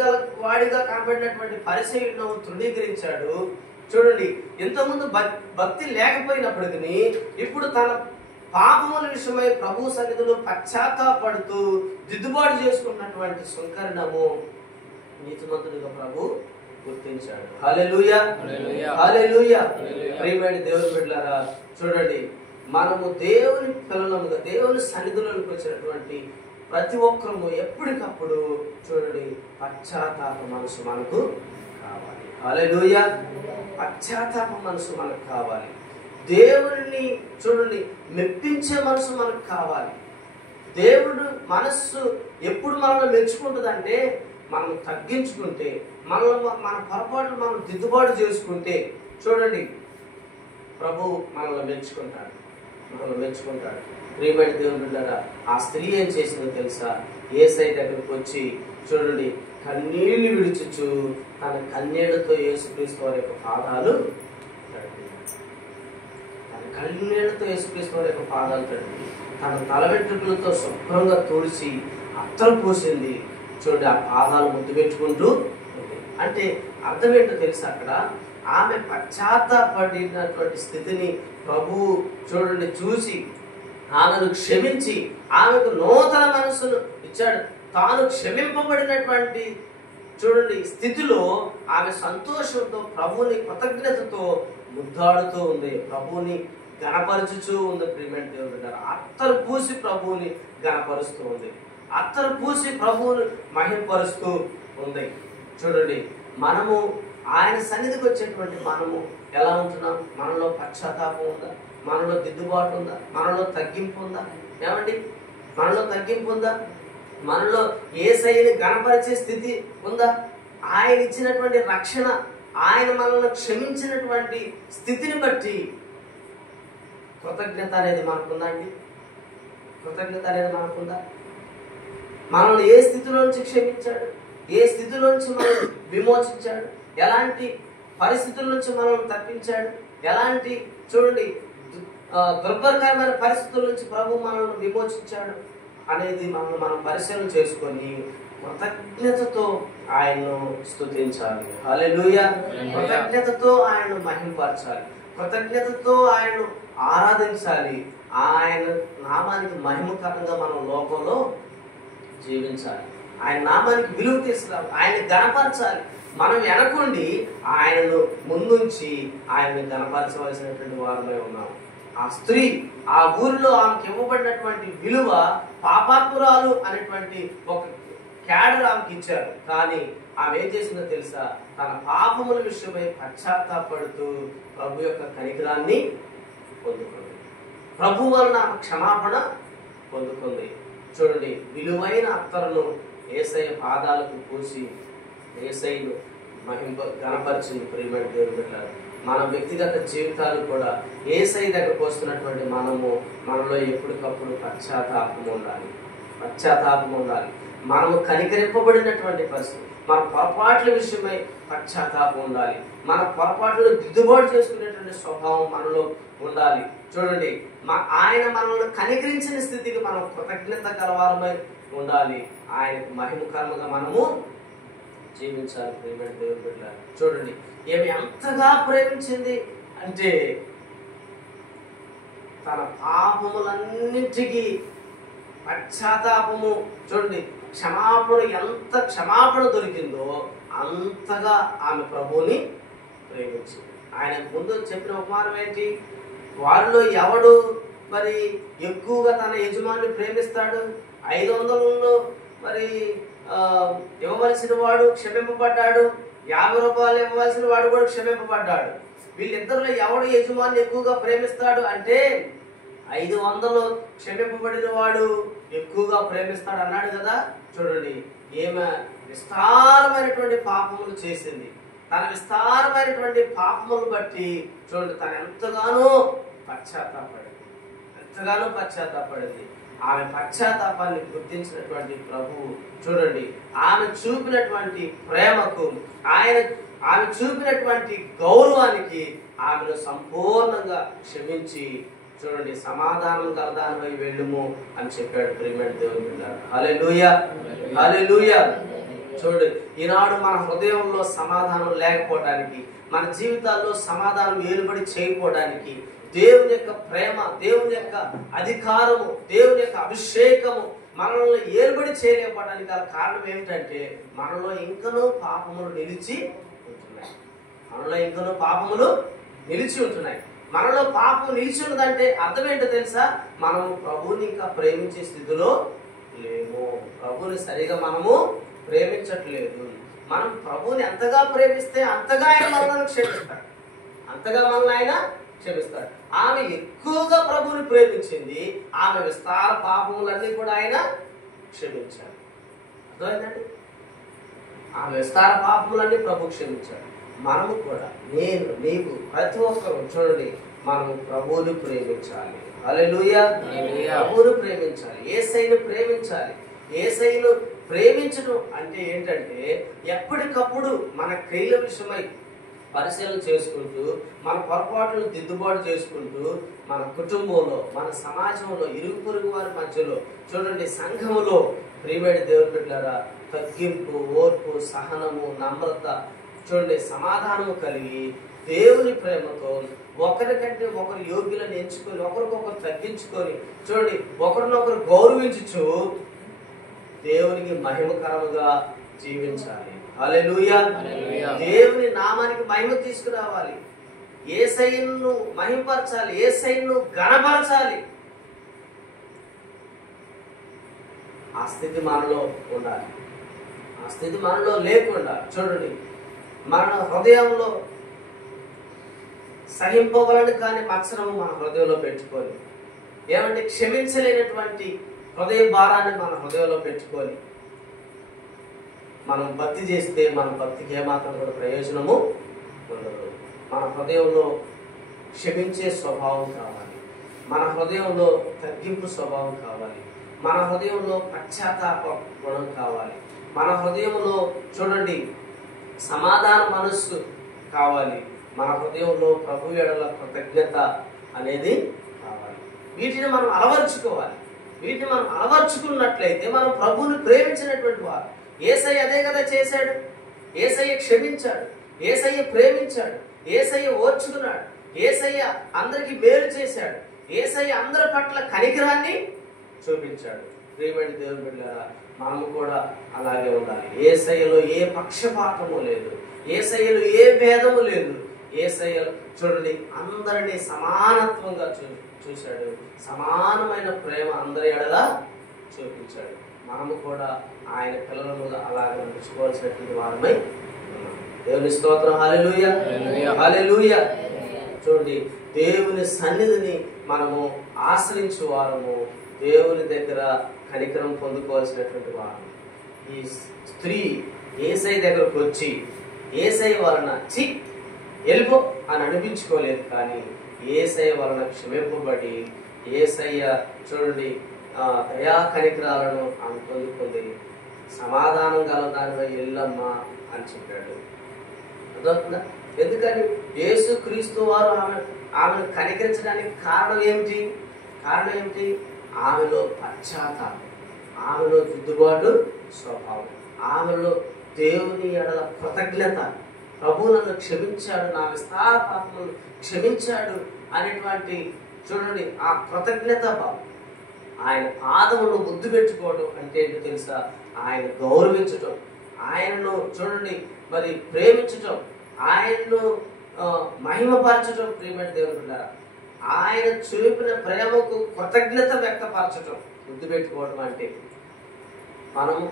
గల వాడిగా కనబడినటువంటి పరిసయ్యులను తృణీకరించాడు. చూడండి, ఇంతకుముందు భక్తి లేకపోయినప్పటికీ ఇప్పుడు తన పాపముల విషయమై ప్రభు సన్నిధిలో పశ్చాత్తాపడుతూ దిద్దుబాటు చేసుకున్నటువంటి సుంకరణము నీతిమంతుడిగా ప్రభు గుర్తించాడు. హల్లెలూయా, హల్లెలూయా. ప్రియమైన దేవుని బిడ్డలారా చూడండి, మనము దేవుని పిల్లలముగా దేవుని సన్నిధిలోకి వచ్చినటువంటి ప్రతి ఒక్కరము ఎప్పటికప్పుడు చూడండి పశ్చాత్తాప మనసు మనకు కావాలి. హల్లెలూయా. పశ్చాత్తాప మనసు మనకు కావాలి. దేవుడిని చూడండి మెప్పించే మనసు మనకు కావాలి. దేవుడు మనస్సు ఎప్పుడు మనల్ని మెచ్చుకుంటుందంటే మనం తగ్గించుకుంటే, మన పొరపాట్లు మనం దిద్దుబాటు చేసుకుంటే చూడండి ప్రభు మనల్ని మెచ్చుకుంటాడు. ప్రియమైన దేవుని బిడ్డలారా, ఆ స్త్రీ ఏం చేసిందో తెలుసా? యేసయ్య దగ్గరికి వచ్చి చూడండి కన్నీళ్లు విడుచుచు తన కన్నీళ్లతో యేసుక్రీస్తు వారి యొక్క పాదాలు తడిపి తన తల వెంట్రుకలతో శుభ్రంగా తుడిచి అత్తరు పూసింది. చూడండి ఆ పాదాలు ముద్దు పెట్టుకుంటూ అంటే అర్థం ఏంటో తెలుసు అక్కడ ఆమె పశ్చాత్తాపడినటువంటి స్థితిని ప్రభువు చూడండి చూసి ఆమెను క్షమించి ఆమెకు నూతన మనస్సును ఇచ్చాడు. తాను క్షమింపబడినటువంటి చూడండి స్థితిలో ఆమె సంతోషంతో ప్రభువుని కృతజ్ఞతతో ముద్దాడుతూ ఉంది, ప్రభువుని గణపరచుచూ ఉంది. ప్రియమైన దేవుడు గారు అత్తరు పూసి ప్రభువుని గణపరుస్తూ ఉంది, అత్తరు పూసి ప్రభువుని మహిమపరుస్తూ ఉంది. చూడండి మనము ఆయన సన్నిధికి వచ్చేటువంటి మనము ఎలా ఉంటున్నాం? మనలో పశ్చాత్తాపం ఉందా? మనలో దిద్దుబాటు ఉందా? మనలో తగ్గింపు ఉందా? ఏమండి మనలో తగ్గింపు ఉందా? మనలో యేసయ్యని గణపరిచే స్థితి ఉందా? ఆయన ఇచ్చినటువంటి రక్షణ, ఆయన మనల్ని క్షమించినటువంటి స్థితిని బట్టి కృతజ్ఞత అనేది మనకుందా అండి? కృతజ్ఞత అనేది మనకుందా? మనల్ని ఏ స్థితిలోంచి క్షమించాడు, ఏ స్థితిలోంచి మనం విమోచించాడు, ఎలాంటి పరిస్థితుల నుంచి మనల్ని తప్పించాడు, ఎలాంటి చూడండి దుర్భరకరమైన పరిస్థితుల నుంచి ప్రభు మనల్ని విమోచించాడు అనేది మనం పరిశీలన చేసుకొని కృతజ్ఞతతో ఆయన్ను స్తుతించాలి. హల్లెలూయా. కృతజ్ఞతతో ఆయన్ను మహిమపరచాలి, కృతజ్ఞతతో ఆయన్ను ఆరాధించాలి. ఆయన నామానికి మహిమకరంగా మనం లోకంలో జీవించాలి, ఆయన నామానికి విలువ తీసుకురావాలి, ఆయన గణపరచాలి. మనం వెనకుండి ఆయనను ముందుంచి ఆయన్ని గణపరచవలసినటువంటి వారమే ఉన్నాం. ఆ స్త్రీ ఆ ఊరిలో ఆమెకి ఇవ్వబడినటువంటి విలువ పాపాత్మురాలు అనేటువంటి ఒక క్యాడర్ ఆమెకి ఇచ్చారు. కానీ ఆమె ఏం చేసిందో తెలుసా? తన పాపముల విషయమై పశ్చాత్తాపడుతూ ప్రభు యొక్క కనికరాన్ని పొందుకుంది, ప్రభు వలన ఆమె క్షమాపణ పొందుకుంది. చూడండి విలువైన అత్తరును యేసయ్య పాదాలకు పూసి యేసయ్యను గణపరిచింది. ప్రియమైన దేవుని బిడ్డలారా, మన వ్యక్తిగత జీవితాలు కూడా యేసయ్య దగ్గరకు వస్తున్నటువంటి మనలో ఎప్పటికప్పుడు పశ్చాత్తాపం ఉండాలి, పశ్చాత్తాపం ఉండాలి. మనము కనికరింపబడినటువంటి పరిస్థితి, మన పొరపాట్ల విషయమై పశ్చాత్తాపం ఉండాలి, మన పొరపాట్లను దిద్దుబాటు చేసుకునేటువంటి స్వభావం మనలో ఉండాలి. చూడండి ఆయన మనల్ని కనికరించిన స్థితికి మనం కృతజ్ఞత గలవారమై ఉండాలి, ఆయనకు మహిమకరంగా మనము జీవించాలి. ప్రియమైన దేవుని బిడ్డలారా, చూడండి ఏమి ఎంతగా ప్రేమించింది అంటే తన పాపములన్నింటికి పశ్చాత్తాపము, చూడండి ఎంత క్షమాపణ దొరికిందో అంతగా ఆమె ప్రభువుని ప్రేమించింది. ఆయన ముందు చెప్పిన ఉపమానం ఏంటి? వారిలో ఎవడు మరి ఎక్కువగా తన యజమాని ప్రేమిస్తాడు? 500 మరి ఇవ్వవలసిన వాడు క్షమింపబడ్డాడు, 50 రూపాయలు ఇవ్వవలసిన వాడు కూడా క్షమింపబడ్డాడు. వీళ్ళిద్దరిలో ఎవడు యజమాని ఎక్కువగా ప్రేమిస్తాడు అంటే 500 క్షమింపబడిన వాడు ఎక్కువగా ప్రేమిస్తాడు అన్నాడు కదా. చూడండి ఏమే విస్తారమైనటువంటి పాపములు చేసింది, తన విస్తారమైనటువంటి పాపములు బట్టి చూడండి తను ఎంతగానో పశ్చాత్తాపడింది. ఆమె పశ్చాత్తాపాన్ని గుర్తించినటువంటి ప్రభువు చూడండి ఆమె చూపినటువంటి ప్రేమకు, ఆమె చూపినటువంటి గౌరవానికి ఆమెను సంపూర్ణంగా క్షమించి చూడండి సమాధానం కలదానమై వెళ్ళుము అని చెప్పాడు. ప్రియమైన దేవుని బిడ్డలారా, హల్లెలూయా, హల్లెలూయా. చూడండి ఈనాడు మన హృదయంలో సమాధానం లేకపోవడానికి, మన జీవితాల్లో సమాధానం ఏలుబడి చేయకపోవడానికి దేవుని యొక్క ప్రేమ, దేవుని యొక్క అధికారము, దేవుని యొక్క అభిషేకము మనల్ని ఏలుబడి చేయలేకపోవడానికి గల కారణం ఏమిటంటే మనలో ఇంకనూ పాపములు నిలిచి ఉంటున్నాయి. మనలో పాపం నిలిచి ఉన్నదంటే అర్థం ఏంటో తెలుసా? మనము ప్రభువుని ఇంకా ప్రేమించే స్థితిలో లేము, ప్రభువుని సరిగా మనము ప్రేమించట్లేదు. మనం ప్రభువుని ఎంతగా ప్రేమిస్తే అంతగా ఆయన మనల్ని క్షమిస్తాడు, ఆమె ఎక్కువగా ప్రభువుని ప్రేమించింది, ఆమె విస్తార పాపములన్నీ కూడా ఆయన క్షమించాడు. అర్థమైందండి? ఆమె విస్తార పాపములన్నీ ప్రభు క్షమించాడు. మనము కూడా, నీవు ప్రతి ఒక్కరు చూడండి మనము ప్రభువుని ప్రేమించాలి. హల్లెలూయా. ప్రభువుని ప్రేమించాలి, యేసయ్యను ప్రేమించాలి. యేసయ్యను ప్రేమించడం అంటే ఏంటంటే ఎప్పటికప్పుడు మన క్రియల విషయమై పరిశీలన చేసుకుంటూ, మన పొరపాట్లను దిద్దుబాటు చేసుకుంటూ, మన కుటుంబంలో, మన సమాజంలో, ఇరుగు పొరుగు వారి మధ్యలో చూడండి సంఘములో ప్రియమైన దేవుని బిడ్డలారా తగ్గింపు, ఓర్పు, సహనము, నమ్రత చూడండి సమాధానం కలిగి దేవుని ప్రేమతో ఒకరికంటే ఒకరు యోగ్యులను ఎంచుకొని ఒకరికొకరు తగ్గించుకొని చూడండి ఒకరినొకరు గౌరవించుచు దేవునికి మహిమకరముగా జీవించాలి. హల్లెలూయా. దేవుని నామానికి మహిమ తీసుకురావాలి. యేసయ్యను మహిమపరచాలి, యేసయ్యను ఘనపరచాలి. ఆ స్థితి మనలో ఉండాలి. ఆ స్థితి మనలో లేకుండా చూడండి మన హృదయంలో సహింపవలని కానీ మత్సరము మన హృదయంలో పెట్టుకొని ఏమంటే క్షమించలేనటువంటి హృదయ భారాన్ని మన హృదయంలో పెట్టుకొని మనం భక్తి చేస్తే మన భక్తికి ఏమాత్రం కూడా ప్రయోజనము ఉండదు. మన హృదయంలో క్షమించే స్వభావం కావాలి, మన హృదయంలో తగ్గింపు స్వభావం కావాలి, మన హృదయంలో పశ్చాత్తాప గుణం కావాలి, మన హృదయంలో చూడండి సమాధాన మనస్సు కావాలి, మన హృదయంలో ప్రభు ఎడల కృతజ్ఞత అనేది కావాలి. వీటిని మనం అలవర్చుకోవాలి. వీటిని మనం అలవర్చుకున్నట్లయితే మనం ప్రభువుని ప్రేమించినటువంటి వారు. యేసయ్య అదే కదా చేశాడు. యేసయ్య క్షమించాడు, యేసయ్య ప్రేమించాడు, యేసయ్య ఓర్చుకున్నాడు, యేసయ్య అందరికి మేలు చేశాడు, యేసయ్య అందరి పట్ల కనికరాన్ని చూపించాడు. ప్రియమైన దేవుని బిడ్డలారా మనము కూడా అలాగే ఉండాలి. యేసయ్యలో ఏ పక్షపాతము లేదు, యేసయ్యలో ఏ భేదము లేదు. యేసయ్య చూడండి అందరినీ సమానత్వంగా చూశాడు, సమానమైన ప్రేమ అందరి ఎడల చూపించాడు. మనము కూడా ఆయన పిల్లలను అలాగే నడుచుకోవాల్సినటువంటి వారమై ఉన్నాం. దేవుని స్తోత్రం. హల్లెలూయా, హల్లెలూయా. చూడండి దేవుని సన్నిధిని మనము ఆశ్రయించే వారము, దేవుని దగ్గర కనికరం పొందుకోవాల్సినటువంటి వారు. ఈ స్త్రీ యేసయ్య దగ్గరకు వచ్చి యేసయ్య వలన వెళ్ళిపో అని అనిపించుకోలేదు, కానీ యేసయ్య వలన క్షమింపబడి యేసయ్య చూడండి దయా కనికరాలను ఆమె పొందుకుంది. సమాధానం గల దానిపై ఎల్లమ్మా అని చెప్పాడు. అర్థమవుతుందా? ఎందుకని యేసు క్రీస్తు వారు ఆమెను కనికరించడానికి కారణం ఏమిటి? ఆమెలో పశ్చాత్తాపం, ఆమెలో దిద్దుబాటు స్వభావం, ఆమెలో దేవుని ఎడల కృతజ్ఞత. ప్రభు నన్ను క్షమించాడు, నా విస్తార పాపములను క్షమించాడు అనేటువంటి చూడండి ఆ కృతజ్ఞత భావం. ఆయన పాదములను ముద్దు పెట్టుకోవడం అంటే ఏంటో తెలుసా? ఆయన గౌరవించటం, ఆయనను చూడండి మరి ప్రేమించటం, ఆయన్ను మహిమపరచటం. ప్రియమైన దేవుడు ఆయన చూపిన ప్రేమకు కృతజ్ఞత వ్యక్తపరచటం, ముద్దు పెట్టుకోవడం అంటే. మనము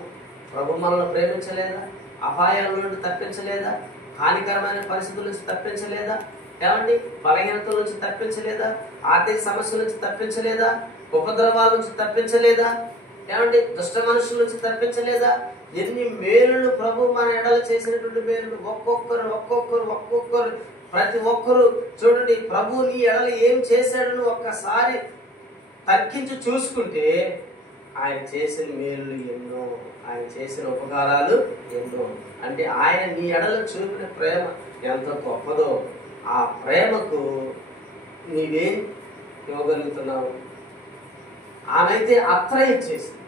ప్రభు మనల్ని ప్రేమించలేదా? అపాయాల నుండి తప్పించలేదా? హానికరమైన పరిస్థితుల నుంచి తప్పించలేదా? ఏమండి బలహీనతల నుంచి తప్పించలేదా? ఆర్థిక సమస్యల నుంచి తప్పించలేదా? ఉపద్రవాల నుంచి తప్పించలేదా? ఏమండి దుష్ట మనుషుల నుంచి తప్పించలేదా? ఎన్ని మేలులు ప్రభు మన ఎడల చేసినటువంటి మేలులు ఒక్కొక్కరు ప్రతి ఒక్కరు చూడండి ప్రభు నీ ఎడల ఏం చేశాడని ఒక్కసారి తర్కించి చూసుకుంటే ఆయన చేసిన మేలులు ఎన్నో, ఆయన చేసిన ఉపకారాలు ఎన్నో. అంటే ఆయన నీ ఎడల చూపిన ప్రేమ ఎంత గొప్పదో. ఆ ప్రేమకు నీవేం ఇవ్వగలుగుతున్నావు? ఆమెతే అత్తర ఇచ్చేసింది,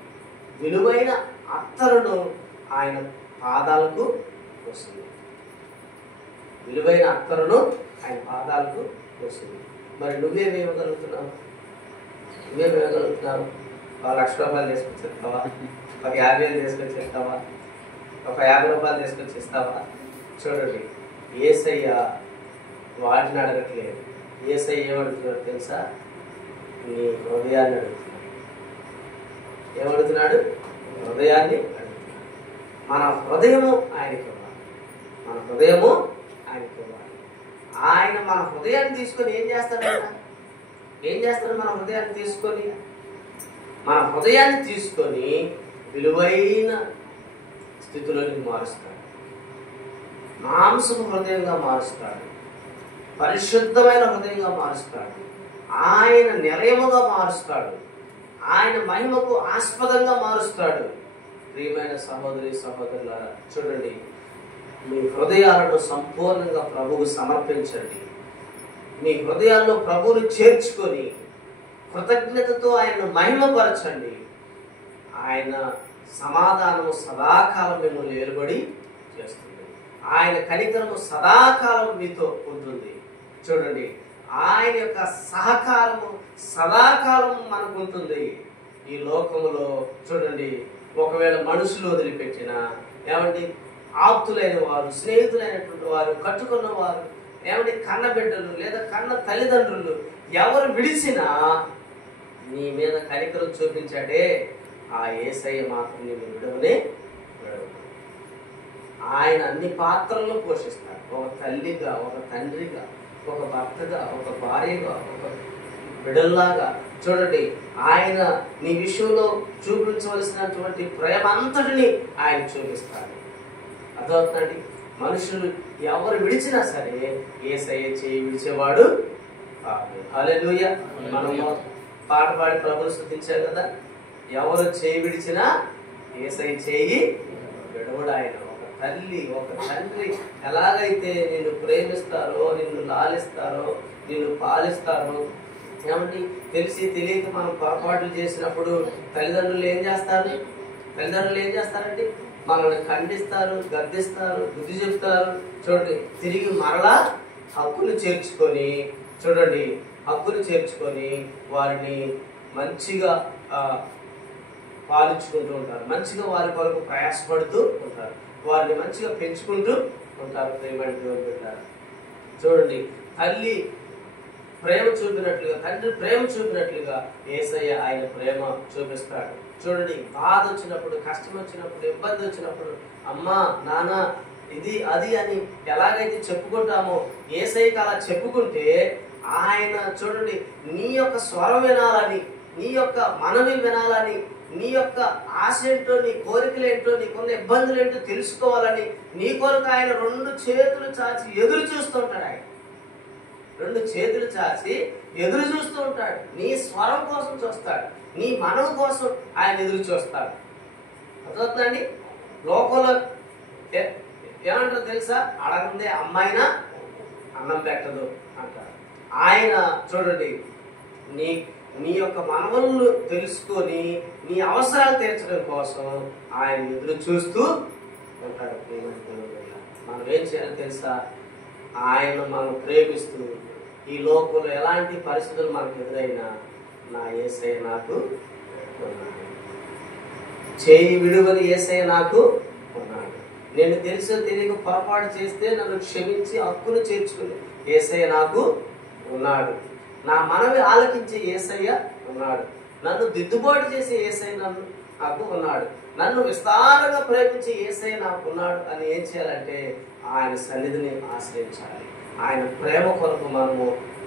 విలువైన అత్తరును ఆయన పాదాలకు వస్తుంది, విలువైన అత్తరును ఆయన పాదాలకు వస్తుంది. మరి నువ్వేమివ్వగలుగుతున్నావు? ఒక 1,00,000 రూపాయలు తీసుకొచ్చి ఇస్తావా? ఒక 50,000 తీసుకొచ్చి ఇస్తావా? ఒక 50 రూపాయలు తీసుకొచ్చి ఇస్తావా? చూడండి యేసయ్య వాటిని అడగట్లేదు. యేసయ్య ఏమడుగుతున్నాడు తెలుసా? నీ హృదయాన్ని అడుగుతున్నాడు. ఏమడుగుతున్నాడు? హృదయాన్ని అడుగుతున్నాడు. మన హృదయము ఆయనకి ఇవ్వాలి, మన హృదయము ఆయనకి ఇవ్వాలి. ఆయన మన హృదయాన్ని తీసుకొని ఏం చేస్తాడు? మన హృదయాన్ని తీసుకొని విలువైన స్థితిలోకి మారుస్తాడు. మాంసపు హృదయంగా మారుస్తాడు, పరిశుద్ధమైన హృదయంగా మారుస్తాడు, ఆయన నిలయముగా మారుస్తాడు, ఆయన మహిమకు ఆస్పదంగా మారుస్తాడు. ప్రియమైన సహోదరి సహోదరులారా చూడండి, మీ హృదయాలను సంపూర్ణంగా ప్రభువుకు సమర్పించండి. మీ హృదయాల్లో ప్రభువును చేర్చుకొని కృతజ్ఞతతో ఆయనను మహిమపరచండి. ఆయన సమాధానము సదాకాలం మిమ్మల్ని ఏలుబడి చేస్తుంది. ఆయన కనికరము సదాకాలం మీతో ఉంటుంది. చూడండి, ఆయన యొక్క సహకారము సదాకాలం మనకు ఉంటుంది. ఈ లోకములో చూడండి, ఒకవేళ మనుషులు వదిలిపెట్టిన, ఏమండి, ఆప్తులైన వారు, స్నేహితులైనటువంటి వారు, కట్టుకున్న వారు, ఏమండి, కన్న బిడ్డలు లేదా కన్న తల్లిదండ్రులు ఎవరు విడిచినా నీ మీద కనికరం చూపించాడే ఆ యేసయ్య మాత్రం నీ విడవనే విడవడు. ఆయన అన్ని పాత్రలను పోషిస్తాడు. ఒక తల్లిగా, ఒక తండ్రిగా, ఒక భర్తగా, ఒక భార్యగా, ఒక బిడ్డల్లాగా. చూడండి, ఆయన నీ విషయంలో చూపించవలసినటువంటి ప్రేమ అంతటిని ఆయన చూపిస్తాడు. అర్థమవుతుందండి? మనుషులు ఎవరు విడిచినా సరే యేసయ్య చేయి విడిచేవాడు కాదు. హల్లెలూయా. మనము పాట పాడి ప్రభువును స్తుతించాం కదా, ఎవరు చేయి విడిచినా యేసయ్య చేయి విడవడు. ఆయన ఒక తల్లి, ఒక తండ్రి ఎలాగైతే నిన్ను ప్రేమిస్తారో, నిన్ను లాలిస్తారో, నిన్ను పాలిస్తారో, ఏమండి, తెలిసి తెలియక మనం పొరపాట్లు చేసినప్పుడు తల్లిదండ్రులు ఏం చేస్తారండి? మనల్ని ఖండిస్తారు, గద్దిస్తారు, బుద్ధి చెప్తారు. చూడండి, తిరిగి మరలా హక్కును చేర్చుకొని వారిని మంచిగా పాలించుకుంటూ ఉంటారు. మంచిగా వారి కొరకు ప్రయాసపడుతూ ఉంటారు. వారిని మంచిగా పెంచుకుంటూ ఉంటారు. ప్రేమైన దేవుని బిడ్డలారా, చూడండి, తల్లి ప్రేమ చూపినట్లుగా, తండ్రి ప్రేమ చూపినట్లుగా యేసయ్య ఆయన ప్రేమ చూపిస్తాడు. చూడండి, బాధ వచ్చినప్పుడు, కష్టం వచ్చినప్పుడు, ఇబ్బంది వచ్చినప్పుడు, అమ్మా, నాన్న, ఇది అది అని ఎలాగైతే చెప్పుకుంటామో యేసయ్యకి అలా చెప్పుకుంటే ఆయన చూడండి నీ యొక్క స్వరం వినాలని, నీ యొక్క మనవి వినాలని, నీ యొక్క ఆశ ఏంటో, నీ కోరికలు ఏంటో, నీకున్న ఇబ్బందులు ఏంటో తెలుసుకోవాలని నీ కొరకు ఆయన 2 చేతులు చాచి ఎదురు చూస్తుంటాడు. ఆయన 2 చేతులు చాచి ఎదురు చూస్తూ ఉంటాడు. నీ స్వరం కోసం చూస్తాడు, నీ మనవి కోసం ఆయన ఎదురు చూస్తాడు. అర్థమవుతుందండి? లోకంలో ఏమంటారు తెలుసా? అడగందే అమ్మాయినా అన్నం పెట్టదు అంటారు. ఆయన చూడండి నీ యొక్క మనవలను తెలుసుకొని నీ అవసరాలు తీర్చడం కోసం ఆయన ఎదురు చూస్తూ ఉంటాడు. మనం ఏం చేయాలో తెలుసా? ఆయన మనం ప్రేమిస్తూ ఈ లోకంలో ఎలాంటి పరిస్థితులు మనకు ఎదురైనా నా యేసయ్య నాకు ఉన్నాడు, చేయి విడువని యేసయ్య నాకు ఉన్నాడు, నేను తెలుసో తెలియక పొరపాటు చేస్తే నన్ను క్షమించి హక్కును చేర్చుకుని యేసయ్య నాకు ఉన్నాడు, నా మనవి ఆలకించే యేసయ్య ఉన్నాడు, నన్ను దిద్దుబాటు చేసే యేసయ్య నాకు ఉన్నాడు, నన్ను విస్తారంగా ప్రేమించే యేసయ్య నాకు ఉన్నాడు అని ఏం చేయాలంటే ఆయన సన్నిధిని ఆశ్రయించాలి. ఆయన ప్రేమ కొరకు మనము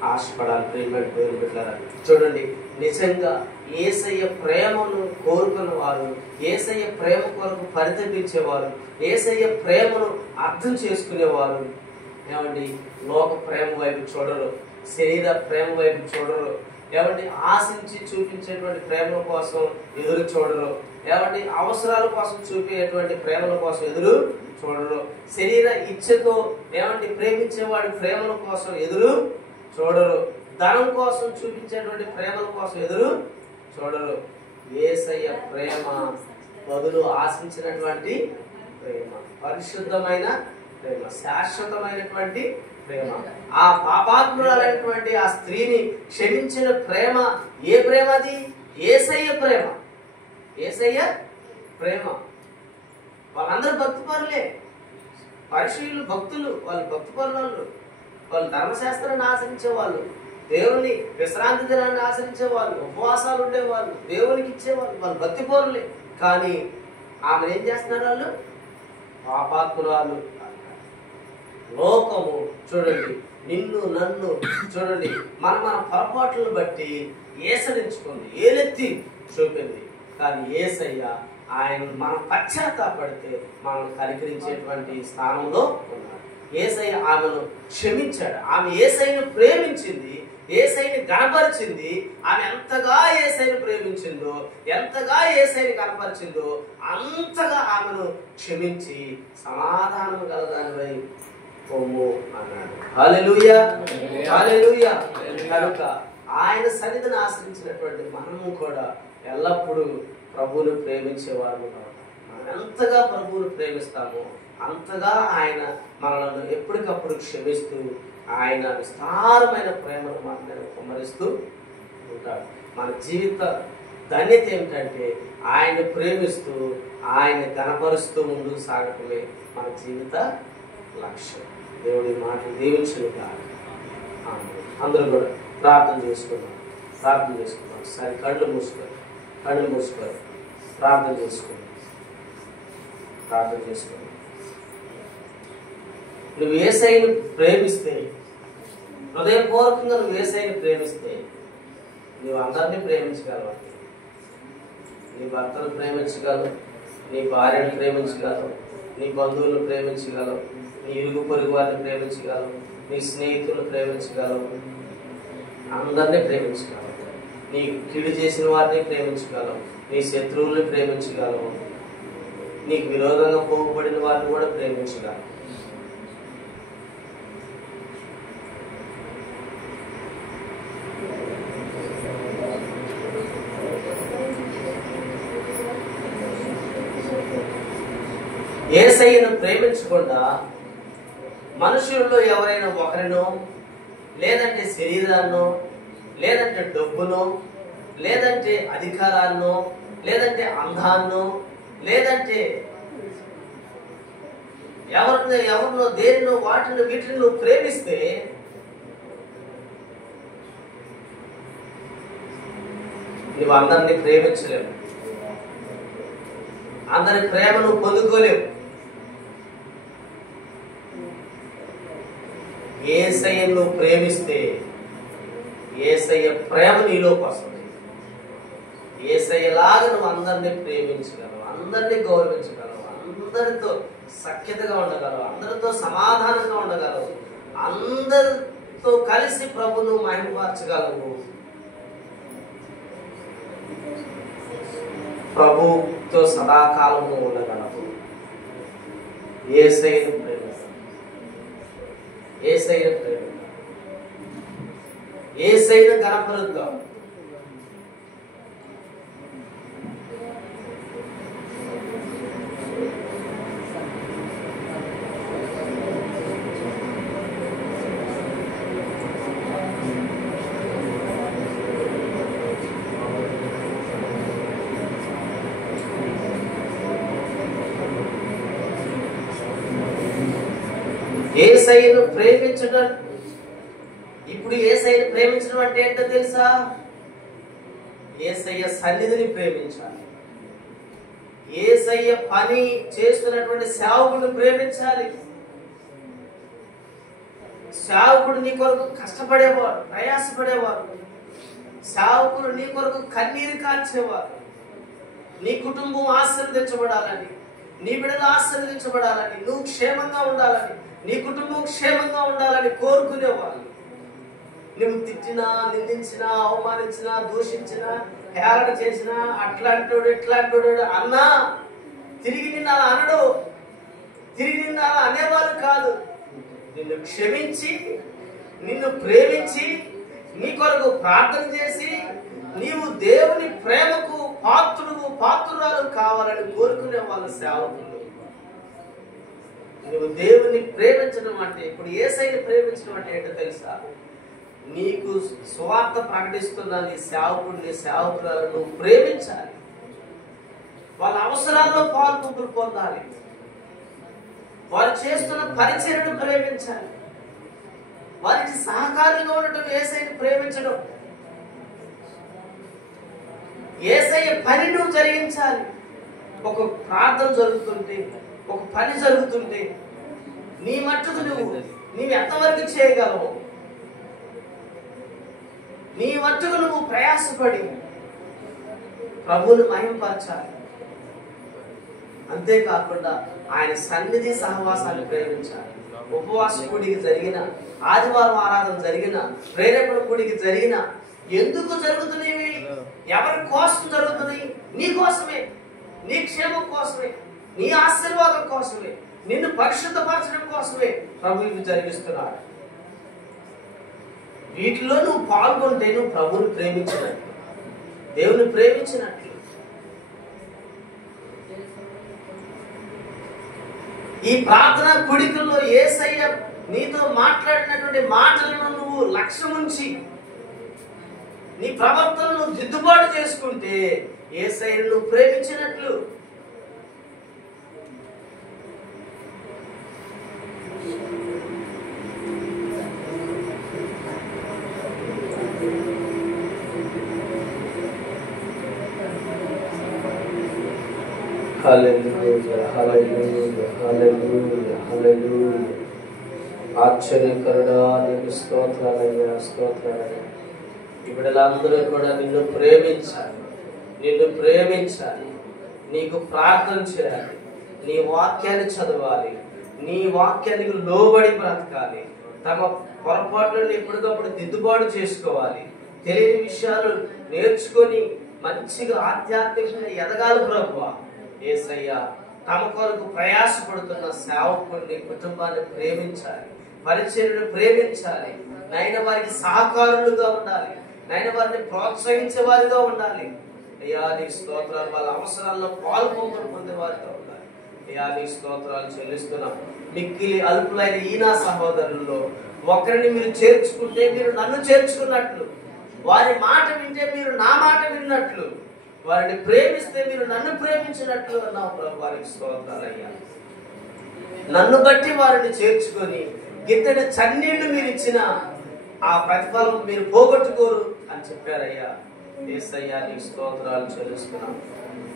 ఆశపడాలి. ప్రేమ బిడ్డలారా, చూడండి, నిజంగా యేసయ్య ప్రేమను కోరుకున్న వారు, యేసయ్య ప్రేమ కొరకు పరితపించేవారు, యేసయ్య ప్రేమను అర్థం చేసుకునేవారు, ఏమండి, లోక ప్రేమ వైపు చూడరు, శరీర ప్రేమ వైపు చూడరు, ఏమండి, ఆశించి చూపించేటువంటి ప్రేమల కోసం ఎదురు చూడరు, ఏమండి, అవసరాల కోసం చూపేటువంటి ప్రేమల కోసం ఎదురు చూడరు, శరీర ఇచ్ఛతో ఏమండి ప్రేమించేవాడి ప్రేమల కోసం ఎదురు చూడరు, ధనం కోసం చూపించేటువంటి ప్రేమల కోసం ఎదురు చూడరు. యేసయ్య ప్రేమ బదులు ఆశించినటువంటి ప్రేమ, పరిశుద్ధమైన ప్రేమ, శాశ్వతమైనటువంటి ప్రేమ, ఆ పాపాత్మురాలైనటువంటి ఆ స్త్రీని క్షమించిన ప్రేమ. ఏ ప్రేమ అది? యేసయ్య ప్రేమ. యేసయ్య ప్రేమ. వాళ్ళందరూ భక్తిపరులే, పరిశీలు భక్తులు, వాళ్ళు భక్తిపరులు, వాళ్ళు ధర్మశాస్త్రాన్ని ఆచరించే వాళ్ళు, దేవుని విశ్రాంతి దినాన్ని ఆచరించే వాళ్ళు, ఉపవాసాలు ఉండేవాళ్ళు, దేవునికి ఇచ్చేవాళ్ళు, వాళ్ళు భక్తిపరులే. కానీ ఆమె ఏం చేస్తున్నారు? వాళ్ళు పాపాత్మురాలు. లోకము చూడండి, నిన్ను నన్ను చూడండి, మన పొరపాట్లను బట్టి ఏసరించుకుంది, ఏలెత్తి చూపింది. కానీ యేసయ్య ఆయన మనం పశ్చాత్తాపడితే మనం కనికరించేటువంటి స్థానంలో ఉన్నాడు. యేసయ్య ఆమెను క్షమించాడు. ఆమె యేసయ్యను ప్రేమించింది, యేసయ్యని గణపరిచింది. ఆమె ఎంతగా యేసయ్యను ప్రేమించిందో, ఎంతగా యేసయ్యని గణపరిచిందో అంతగా ఆమెను క్షమించి సమాధానం గలదానివై పొమ్ము అన్నాడు. హల్లెలూయా, హల్లెలూయా. కనుక ఆయన సన్నిధిని ఆశ్రయించినటువంటి మనము కూడా ఎల్లప్పుడూ ప్రభువును ప్రేమించేవారు. మనం ఎంతగా ప్రభువును ప్రేమిస్తామో, అంతగా ఆయన మనలను ఎప్పటికప్పుడు క్షమిస్తూ ఆయన విస్తారమైన ప్రేమను మన మీద కుమ్మరిస్తూ ఉంటాడు. మన జీవిత ధన్యత ఏమిటంటే ఆయన ప్రేమిస్తూ ఆయన కనపరుస్తూ ముందుకు సాగటమే మన జీవిత లక్ష్యం. దేవుడి మాటలు దీవించును కాదు. అందరూ కూడా ప్రార్థన చేసుకున్నాం. సరే కళ్ళు మూసుకొని ప్రార్థన చేసుకున్నాం. నువ్వు యేసయ్యను ప్రేమిస్తే, హృదయపూర్వకంగా నువ్వు యేసయ్యను ప్రేమిస్తే నువ్వు అందరినీ ప్రేమించగలవు. నీ భర్తను ప్రేమించగలవు, నీ భార్యను ప్రేమించగలవు, నీ బంధువులను ప్రేమించగలవు, నీ ఇరుగు పొరుగు వారిని ప్రేమించగలవు, నీ స్నేహితులను ప్రేమించగలవు, అందరినీ ప్రేమించగలవు. నీ కీడు చేసిన వారిని ప్రేమించగలవు, నీ శత్రువుల్ని ప్రేమించగలవు, నీకు విరోధంగా పోగుపడిన వారిని కూడా ప్రేమించగలవు. యేసయ్యను ప్రేమించకుండా మనుషుల్లో ఎవరైనా ఒకరినో, లేదంటే శరీరాన్నో, లేదంటే డబ్బునో, లేదంటే అధికారాన్నో, లేదంటే అందాన్నో, లేదంటే ఎవరినో దేనినో వీటిని నువ్వు ప్రేమిస్తే నువ్వు అందరినీ ప్రేమించలేవు. అందరి ప్రేమ నువ్వు పొందుకోలేవు. యేసయ్యను నువ్వు ప్రేమిస్తే యేసయ్య ప్రేమ నీలోకి వస్తుంది. యేసయ్యలాగా నువ్వు అందరినీ ప్రేమించగలవు, అందరినీ గౌరవించగలవు, అందరితో సఖ్యతగా ఉండగలవు, అందరితో సమాధానంగా ఉండగలవు, అందరితో కలిసి ప్రభును మహిమపరచగలవు. ప్రభుతో సదాకాలము ఉండగలవు. యేసయ్యను ప్రేమిస్తాం. యేసయ్యను గణపరుద్దాం. యేసయ్యను ప్రేమించడం, ఇప్పుడు యేసయ్యను ప్రేమించడం అంటే ఏంటో తెలుసా? యేసయ్య సన్నిధిని ప్రేమించాలి. యేసయ్య పని చేస్తున్నటువంటి సేవకుడిని ప్రేమించాలి. సేవకుడు నీ కొరకు కష్టపడేవాడు, ప్రయాసపడేవాడు. సేవకుడు నీ కొరకు కన్నీరు కార్చేవాడు. నీ కుటుంబం ఆశీర్వదించబడాలని, నీ బిడ్డలు ఆశీర్వదించబడాలని, నువ్వు క్షేమంగా ఉండాలని, నీ కుటుంబం క్షేమంగా ఉండాలని కోరుకునేవాళ్ళు. నువ్వు తిట్టినా, నిందించినా, అవమానించినా, దూషించినా, హేళన చేసినా, అట్లాంటోడు ఇట్లాంటోడు అన్నా తిరిగి నిన్ను అలా అనడు, తిరిగి నిన్ను అలా అనేవాళ్ళు కాదు. నిన్ను క్షమించి, నిన్ను ప్రేమించి, నీ కొరకు ప్రార్థన చేసి, నీవు దేవుని ప్రేమకు పాత్రురాలు కావాలని కోరుకునే వాళ్ళ సేవకులు. నువ్వు దేవుని ప్రేమించడం అంటే, ఇప్పుడు యేసయ్యని ప్రేమించడం అంటే ఏంటో తెలుసా? నీకు సువార్త ప్రకటిస్తున్న నీ సేవకుడిని, సేవకురాలను నువ్వు ప్రేమించాలి. వాళ్ళ అవసరాల్లో పాల్పొంపులు పొందాలి. వారు చేస్తున్న పరిచర్యను ప్రేమించాలి. వారికి సహకారంగా ఉండటం యేసయ్యని ప్రేమించడం. యేసయ్య పని నువ్వు జరిగించాలి. ఒక ప్రార్థన జరుగుతుంటే, ఒక పని జరుగుతుంటే నీ మట్టుకు నీవు ఎంతవరకు చేయగలవు? నీ మట్టుకు నువ్వు ప్రయాసపడి ప్రభువును మహిమపరచాలి. అంతేకాకుండా ఆయన సన్నిధి సహవాసాన్ని ప్రేమించాలి. ఉపవాస కూడికి జరిగిన, ఆదివారం ఆరాధన జరిగిన, ప్రేరేపణ కూడికి జరిగిన, ఎందుకు జరుగుతున్నాయి? ఎవరి కోసం జరుగుతున్నాయి? నీ కోసమే, నీ క్షేమం కోసమే, నీ ఆశీర్వాదం కోసమే, నిన్ను పరిశుద్ధపరచడం కోసమే ప్రభు ఇవి జరిగిస్తున్నాడు. వీటిలో నువ్వు పాల్గొంటే నువ్వు ప్రభువుని ప్రేమించినట్లు, దేవుని ప్రేమించినట్లు. ఈ ప్రార్థన కుడికల్లో యేసయ్య నీతో మాట్లాడినటువంటి మాటలను నువ్వు లక్ష్యం ఉంచి నీ ప్రవర్తనను దిద్దుబాటు చేసుకుంటే యేసయ్యను నువ్వు ప్రేమించినట్లు. ఆశ్చర్యకరుడా నీకు స్తోత్రాలయ్యా, స్తోత్రాలయ్యా. ఈ బిడ్డలందరూ కూడా నిన్ను ప్రేమించాలి, నిన్ను ప్రేమించాలి, నీకు ప్రార్థన చేయాలి, నీ వాక్యాన్ని చదవాలి, నీ వాక్యానికి లోబడి బ్రతకాలి, తమ పొరపాట్లను ఎప్పటికప్పుడు దిద్దుబాటు చేసుకోవాలి, తెలియని విషయాలు నేర్చుకొని మంచిగా ఆధ్యాత్మికంగా ఎదగాలి. ప్రభువా యేసయ్యా, తమ కొరకు ప్రయాసపడుతున్న సేవకుడిని కుటుంబాన్ని ప్రేమించాలి, పరిచర్యను ప్రేమించాలి. నాయన వారికి సహకారులుగా ఉండాలి, నాయన వారిని ప్రోత్సహించే వారిగా ఉండాలి. అయ్యా నీ స్తోత్రాలు, వాళ్ళ అవసరాల్లో పాల్పొందులు పొందే వారిగా ఉండాలి. అయ్యా నీ స్తోత్రాలు చెల్లిస్తున్నాం. మిక్కిలి అల్పులైన ఈ నా సహోదరుల్లో ఒకరిని మీరు చేర్చుకుంటే మీరు నన్ను చేర్చుకున్నట్లు, వారి మాట వింటే మీరు నా మాట విన్నట్లు, వారిని ప్రేమిస్తే మీరు నన్ను ప్రేమించినట్లు అన్నావు ప్రభు. వారికి స్తోత్రాలయ్యా. నన్ను బట్టి వారిని చేర్చుకొని గిట్టని చన్నీళ్లు మీరు ఇచ్చిన ఆ ప్రతిఫలం మీరు పోగొట్టుకోరు అని చెప్పారయ్యా. యేసయ్యా నీకు స్తోత్రాలు చెల్లిస్తున్నాం.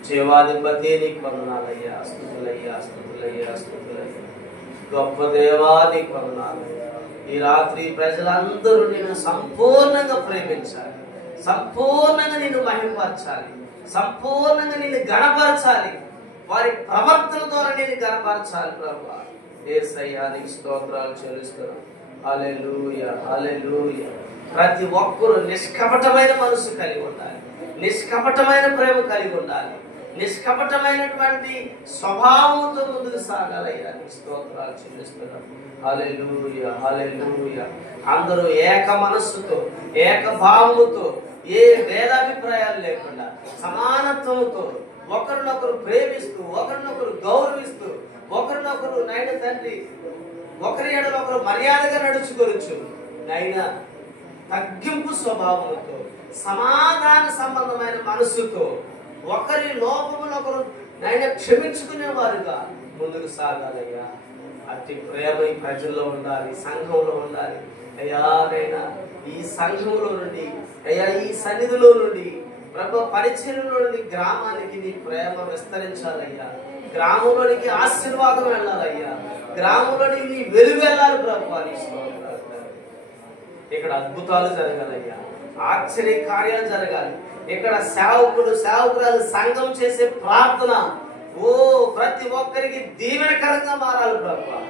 జీవాధిపతి నీకు వందనాలయ్యా, స్తుతులయ్యా, స్తుతులయ్యా, స్తుతులయ్యా. గొప్ప దేవా నీకు వందనాలయ్యా. ఈ రాత్రి ప్రజలందరూ నిన్ను సంపూర్ణంగా ప్రేమించాలి, సంపూర్ణంగా నిన్ను మహిమపరచాలి, సంపూర్ణంగా నిన్ను గణపరచాలి, వారి ప్రవర్తన ద్వారా నేను గణపరచాలి ప్రభువా. యేసయ్యా నీకు స్తోత్రాలు చెల్లిస్తున్నాం. హల్లెలూయా, హల్లెలూయా. ప్రతి ఒక్కరూ నిష్కపటమైన మనసు కలిగి ఉండాలి, నిష్కపటమైన ప్రేమ కలిగి ఉండాలి, నిష్కపటమైనటువంటి స్వభావంతో ముందుకు సాగాలయ్యా. నీకు స్తోత్రాలు చెల్లిస్తున్నాం. హల్లెలూయా, హల్లెలూయా. అందరూ ఏక మనస్సుతో, ఏక భావముతో, ఏ భేదాభిప్రాయాలు లేకుండా సమానత్వంతో ఒకరినొకరు ప్రేమిస్తూ, ఒకరినొకరు గౌరవిస్తూ, ఒకరినొకరు నాయన తండ్రి ఒకరి ఎడల ఒకరు మర్యాదగా నడుచుకోవచ్చు. నాయన తగ్గింపు స్వభావంతో, సమాధాన సంబంధమైన మనస్సుతో, ఒకరి లోపమునొకరు నాయన క్షమించుకునే వారుగా ముందుకు సాగాలయ్యా. అతి ప్రేమ ఈ ప్రజల్లో ఉండాలి, సంఘంలో ఉండాలి అయ్యా. నైనా ఈ సంఘంలో నుండి అయ్యా, ఈ సన్నిధిలో నుండి ప్రభు పరిచర్యలో నుండి గ్రామానికి నీ ప్రేమ విస్తరించాలయ్యా. గ్రామంలోనికి ఆశీర్వాదం వెళ్ళాలయ్యా, గ్రామంలోనికి నీ వెలుగు వెళ్ళాలి ప్రభు. ఇక్కడ అద్భుతాలు జరగాలయ్యా, ఆశ్చర్య కార్యాలు జరగాలి. ఇక్కడ సేవకుడు సేవకురాలు సంఘం చేసే ప్రార్థన ప్రతి ఒక్కరికి దీవెనకరంగా మారాలి ప్రభు.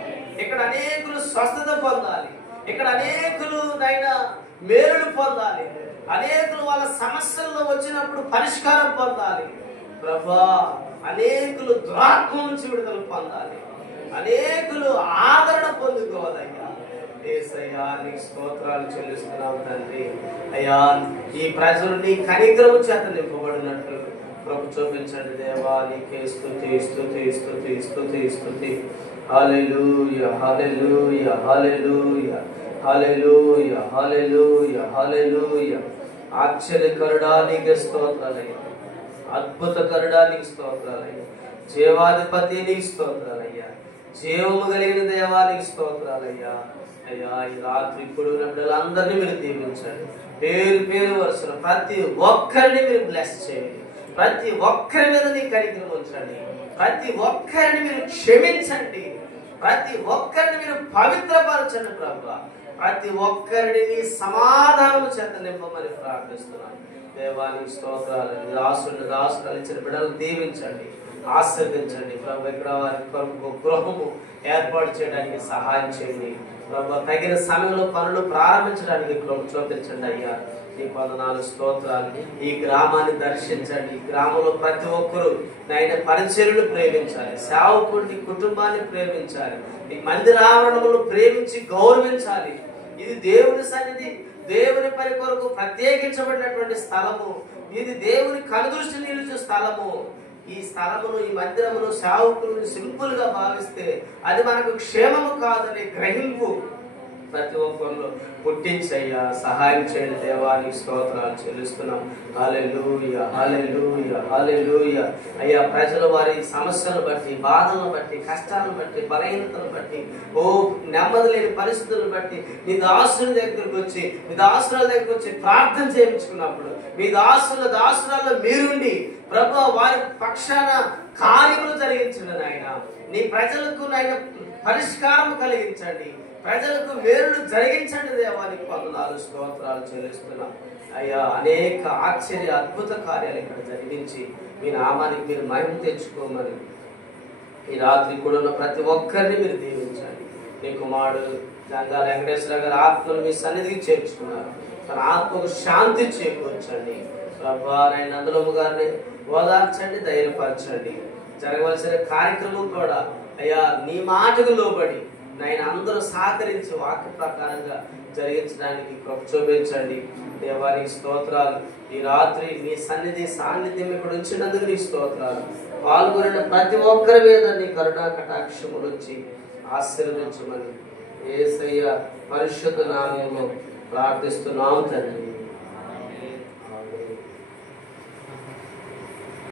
ఇక్కడ అనేకులు స్వస్థత పొందాలి, ఇక్కడ అనేకులు నైనా మేలులు పొందాలి, అనేకులు వాళ్ళ సమస్యల్లో వచ్చినప్పుడు పరిష్కారం పొందాలి ప్రభా. అనేకులు దురాత్మ నుంచి విడుదల పొందాలి, అనేకులు ఆదరణ పొందుకోవాలయ్యా. యేసయ్యా నీకు స్తోత్రాలు చెల్లిస్తున్నాం తండ్రి. అయ్యా ఈ ప్రజలు నీ కనికరము చేత నింపబడినట్లు ప్రభు చూపించండి దేవా. నీకే స్తుతి, స్తుతి, స్తుతి, స్తుతి, స్తుతి. హల్లెలూయా, హల్లెలూయా, హల్లెలూయా, హల్లెలూయా, హల్లెలూయా, హల్లెలూయా. ఆశ్చర్యకరుడా నీకే స్తోత్రాలయ్యా, అద్భుతకరుడా నీకు స్తోత్రాలయ్యా, జీవాధిపతి నీకు స్తోత్రాలయ్యా, జీవము కలిగిన దేవా నీకు స్తోత్రాలయ్యా. అయ్యా ఈ రాత్రి ఇప్పుడు బిడ్డలందరినీ మీరు దీవించండి, పేరు పేరు వరుసలో ప్రతి ఒక్కరిని మీరు బ్లెస్ చేయండి, ప్రతి ఒక్కరి మీద నీ కనికరం ఉంచండి, ప్రతి ఒక్కరిని మీరు క్షమించండి, ప్రతి ఒక్కరిని మీరు పవిత్రపరచండి ప్రభువా. ప్రతి ఒక్కరిని నీ సమాధానం చేత నింపమని ప్రార్థిస్తున్నాను. దేవానికి స్తోత్రాలు. దాసులు ఇచ్చిన బిడ్డలు దీవించండి, ఆశీర్వదించండి ప్రభు. ఇక్కడ వారి కొరకు గృహము ఏర్పాటు చేయడానికి సహాయం చేయండి ప్రభు. తగిన సమయంలో పనులు ప్రారంభించడానికి ప్రభు చూపించండి అయ్యా. నీకు వందనాలు, స్తోత్రాలు. ఈ గ్రామాన్ని దర్శించండి, ఈ గ్రామంలో ప్రతి ఒక్కరూ నాయన పరిచర్యలు ప్రేమించాలి, సేవకుడి కుటుంబాన్ని ప్రేమించాలి, ఈ మందిర ఆవరణములు ప్రేమించి గౌరవించాలి. ఇది దేవుని సన్నిధి, దేవుని పని కొరకు ప్రత్యేకించబడినటువంటి స్థలము, ఇది దేవుని కనుదృష్టి నిలిచే స్థలము. ఈ స్థలమును, ఈ మందిరమును, సేవకులను సింపుల్ గా భావిస్తే అది మనకు క్షేమము కాదని గ్రహింపు ప్రతి ఒక్కరిలో పుట్టించయ్యా. సహాయం చేయండి దేవానికి స్తోత్రాలు చెల్లిస్తున్నాం. హల్లెలూయా, హల్లెలూయా, హల్లెలూయా. అయ్యా, ప్రజలు వారి సమస్యలను బట్టి, బాధలను బట్టి, కష్టాలను బట్టి, బలహీనతలను బట్టి, నెమ్మది లేని పరిస్థితులను బట్టి మీ దాసుల దగ్గరకు వచ్చి ప్రార్థన చేయించుకున్నప్పుడు మీ దాసురాల్లో మీరుండి ప్రభు వారి పక్షాన కార్యములు జరిగించండి నాయన. నీ ప్రజలకు నాయన పరిష్కారం కలిగించండి, ప్రజలకు మేలును జరిగించండి దేవానికి వందనాలు స్తోత్రాలు చెల్లిస్తున్నాం. అయ్యా, అనేక ఆశ్చర్య అద్భుత కార్యాలు ఇక్కడ జరిగించి మీ నామానికి మీరు మహిమ తెచ్చుకోమని ఈ రాత్రి కూడా ఉన్న ప్రతి ఒక్కరిని మీరు దీవించండి. మీ కుమారుడు జంగాల వెంకటేశ్వర గారి ఆత్మను మీ సన్నిధికి చేర్చుకున్నారు. తన ఆత్మకు శాంతి చేకూర్చండి ప్రభా. నాయన నందలమ్మ గారిని ఓదార్చండి, ధైర్యపరచండి. జరగవలసిన కార్యక్రమం కూడా అయ్యా నీ మాటకు లోబడి నాయన అందరూ సహకరించి వాక్య ప్రకారంగా జరిగించడానికి కృప చూపించండి దేవానికి స్తోత్రాలు. ఈ రాత్రి మీ సాన్నిధ్యం ఇక్కడ ఉంచినందుకు నీ స్తోత్రాలు. పాల్గొనిన ప్రతి ఒక్కరి మీద నీ కరుణా కటాక్షములు వచ్చి ఆశీర్వదించమని యేసయ్య పరిశుద్ధ నామములో ప్రార్థిస్తున్నాము తండ్రి.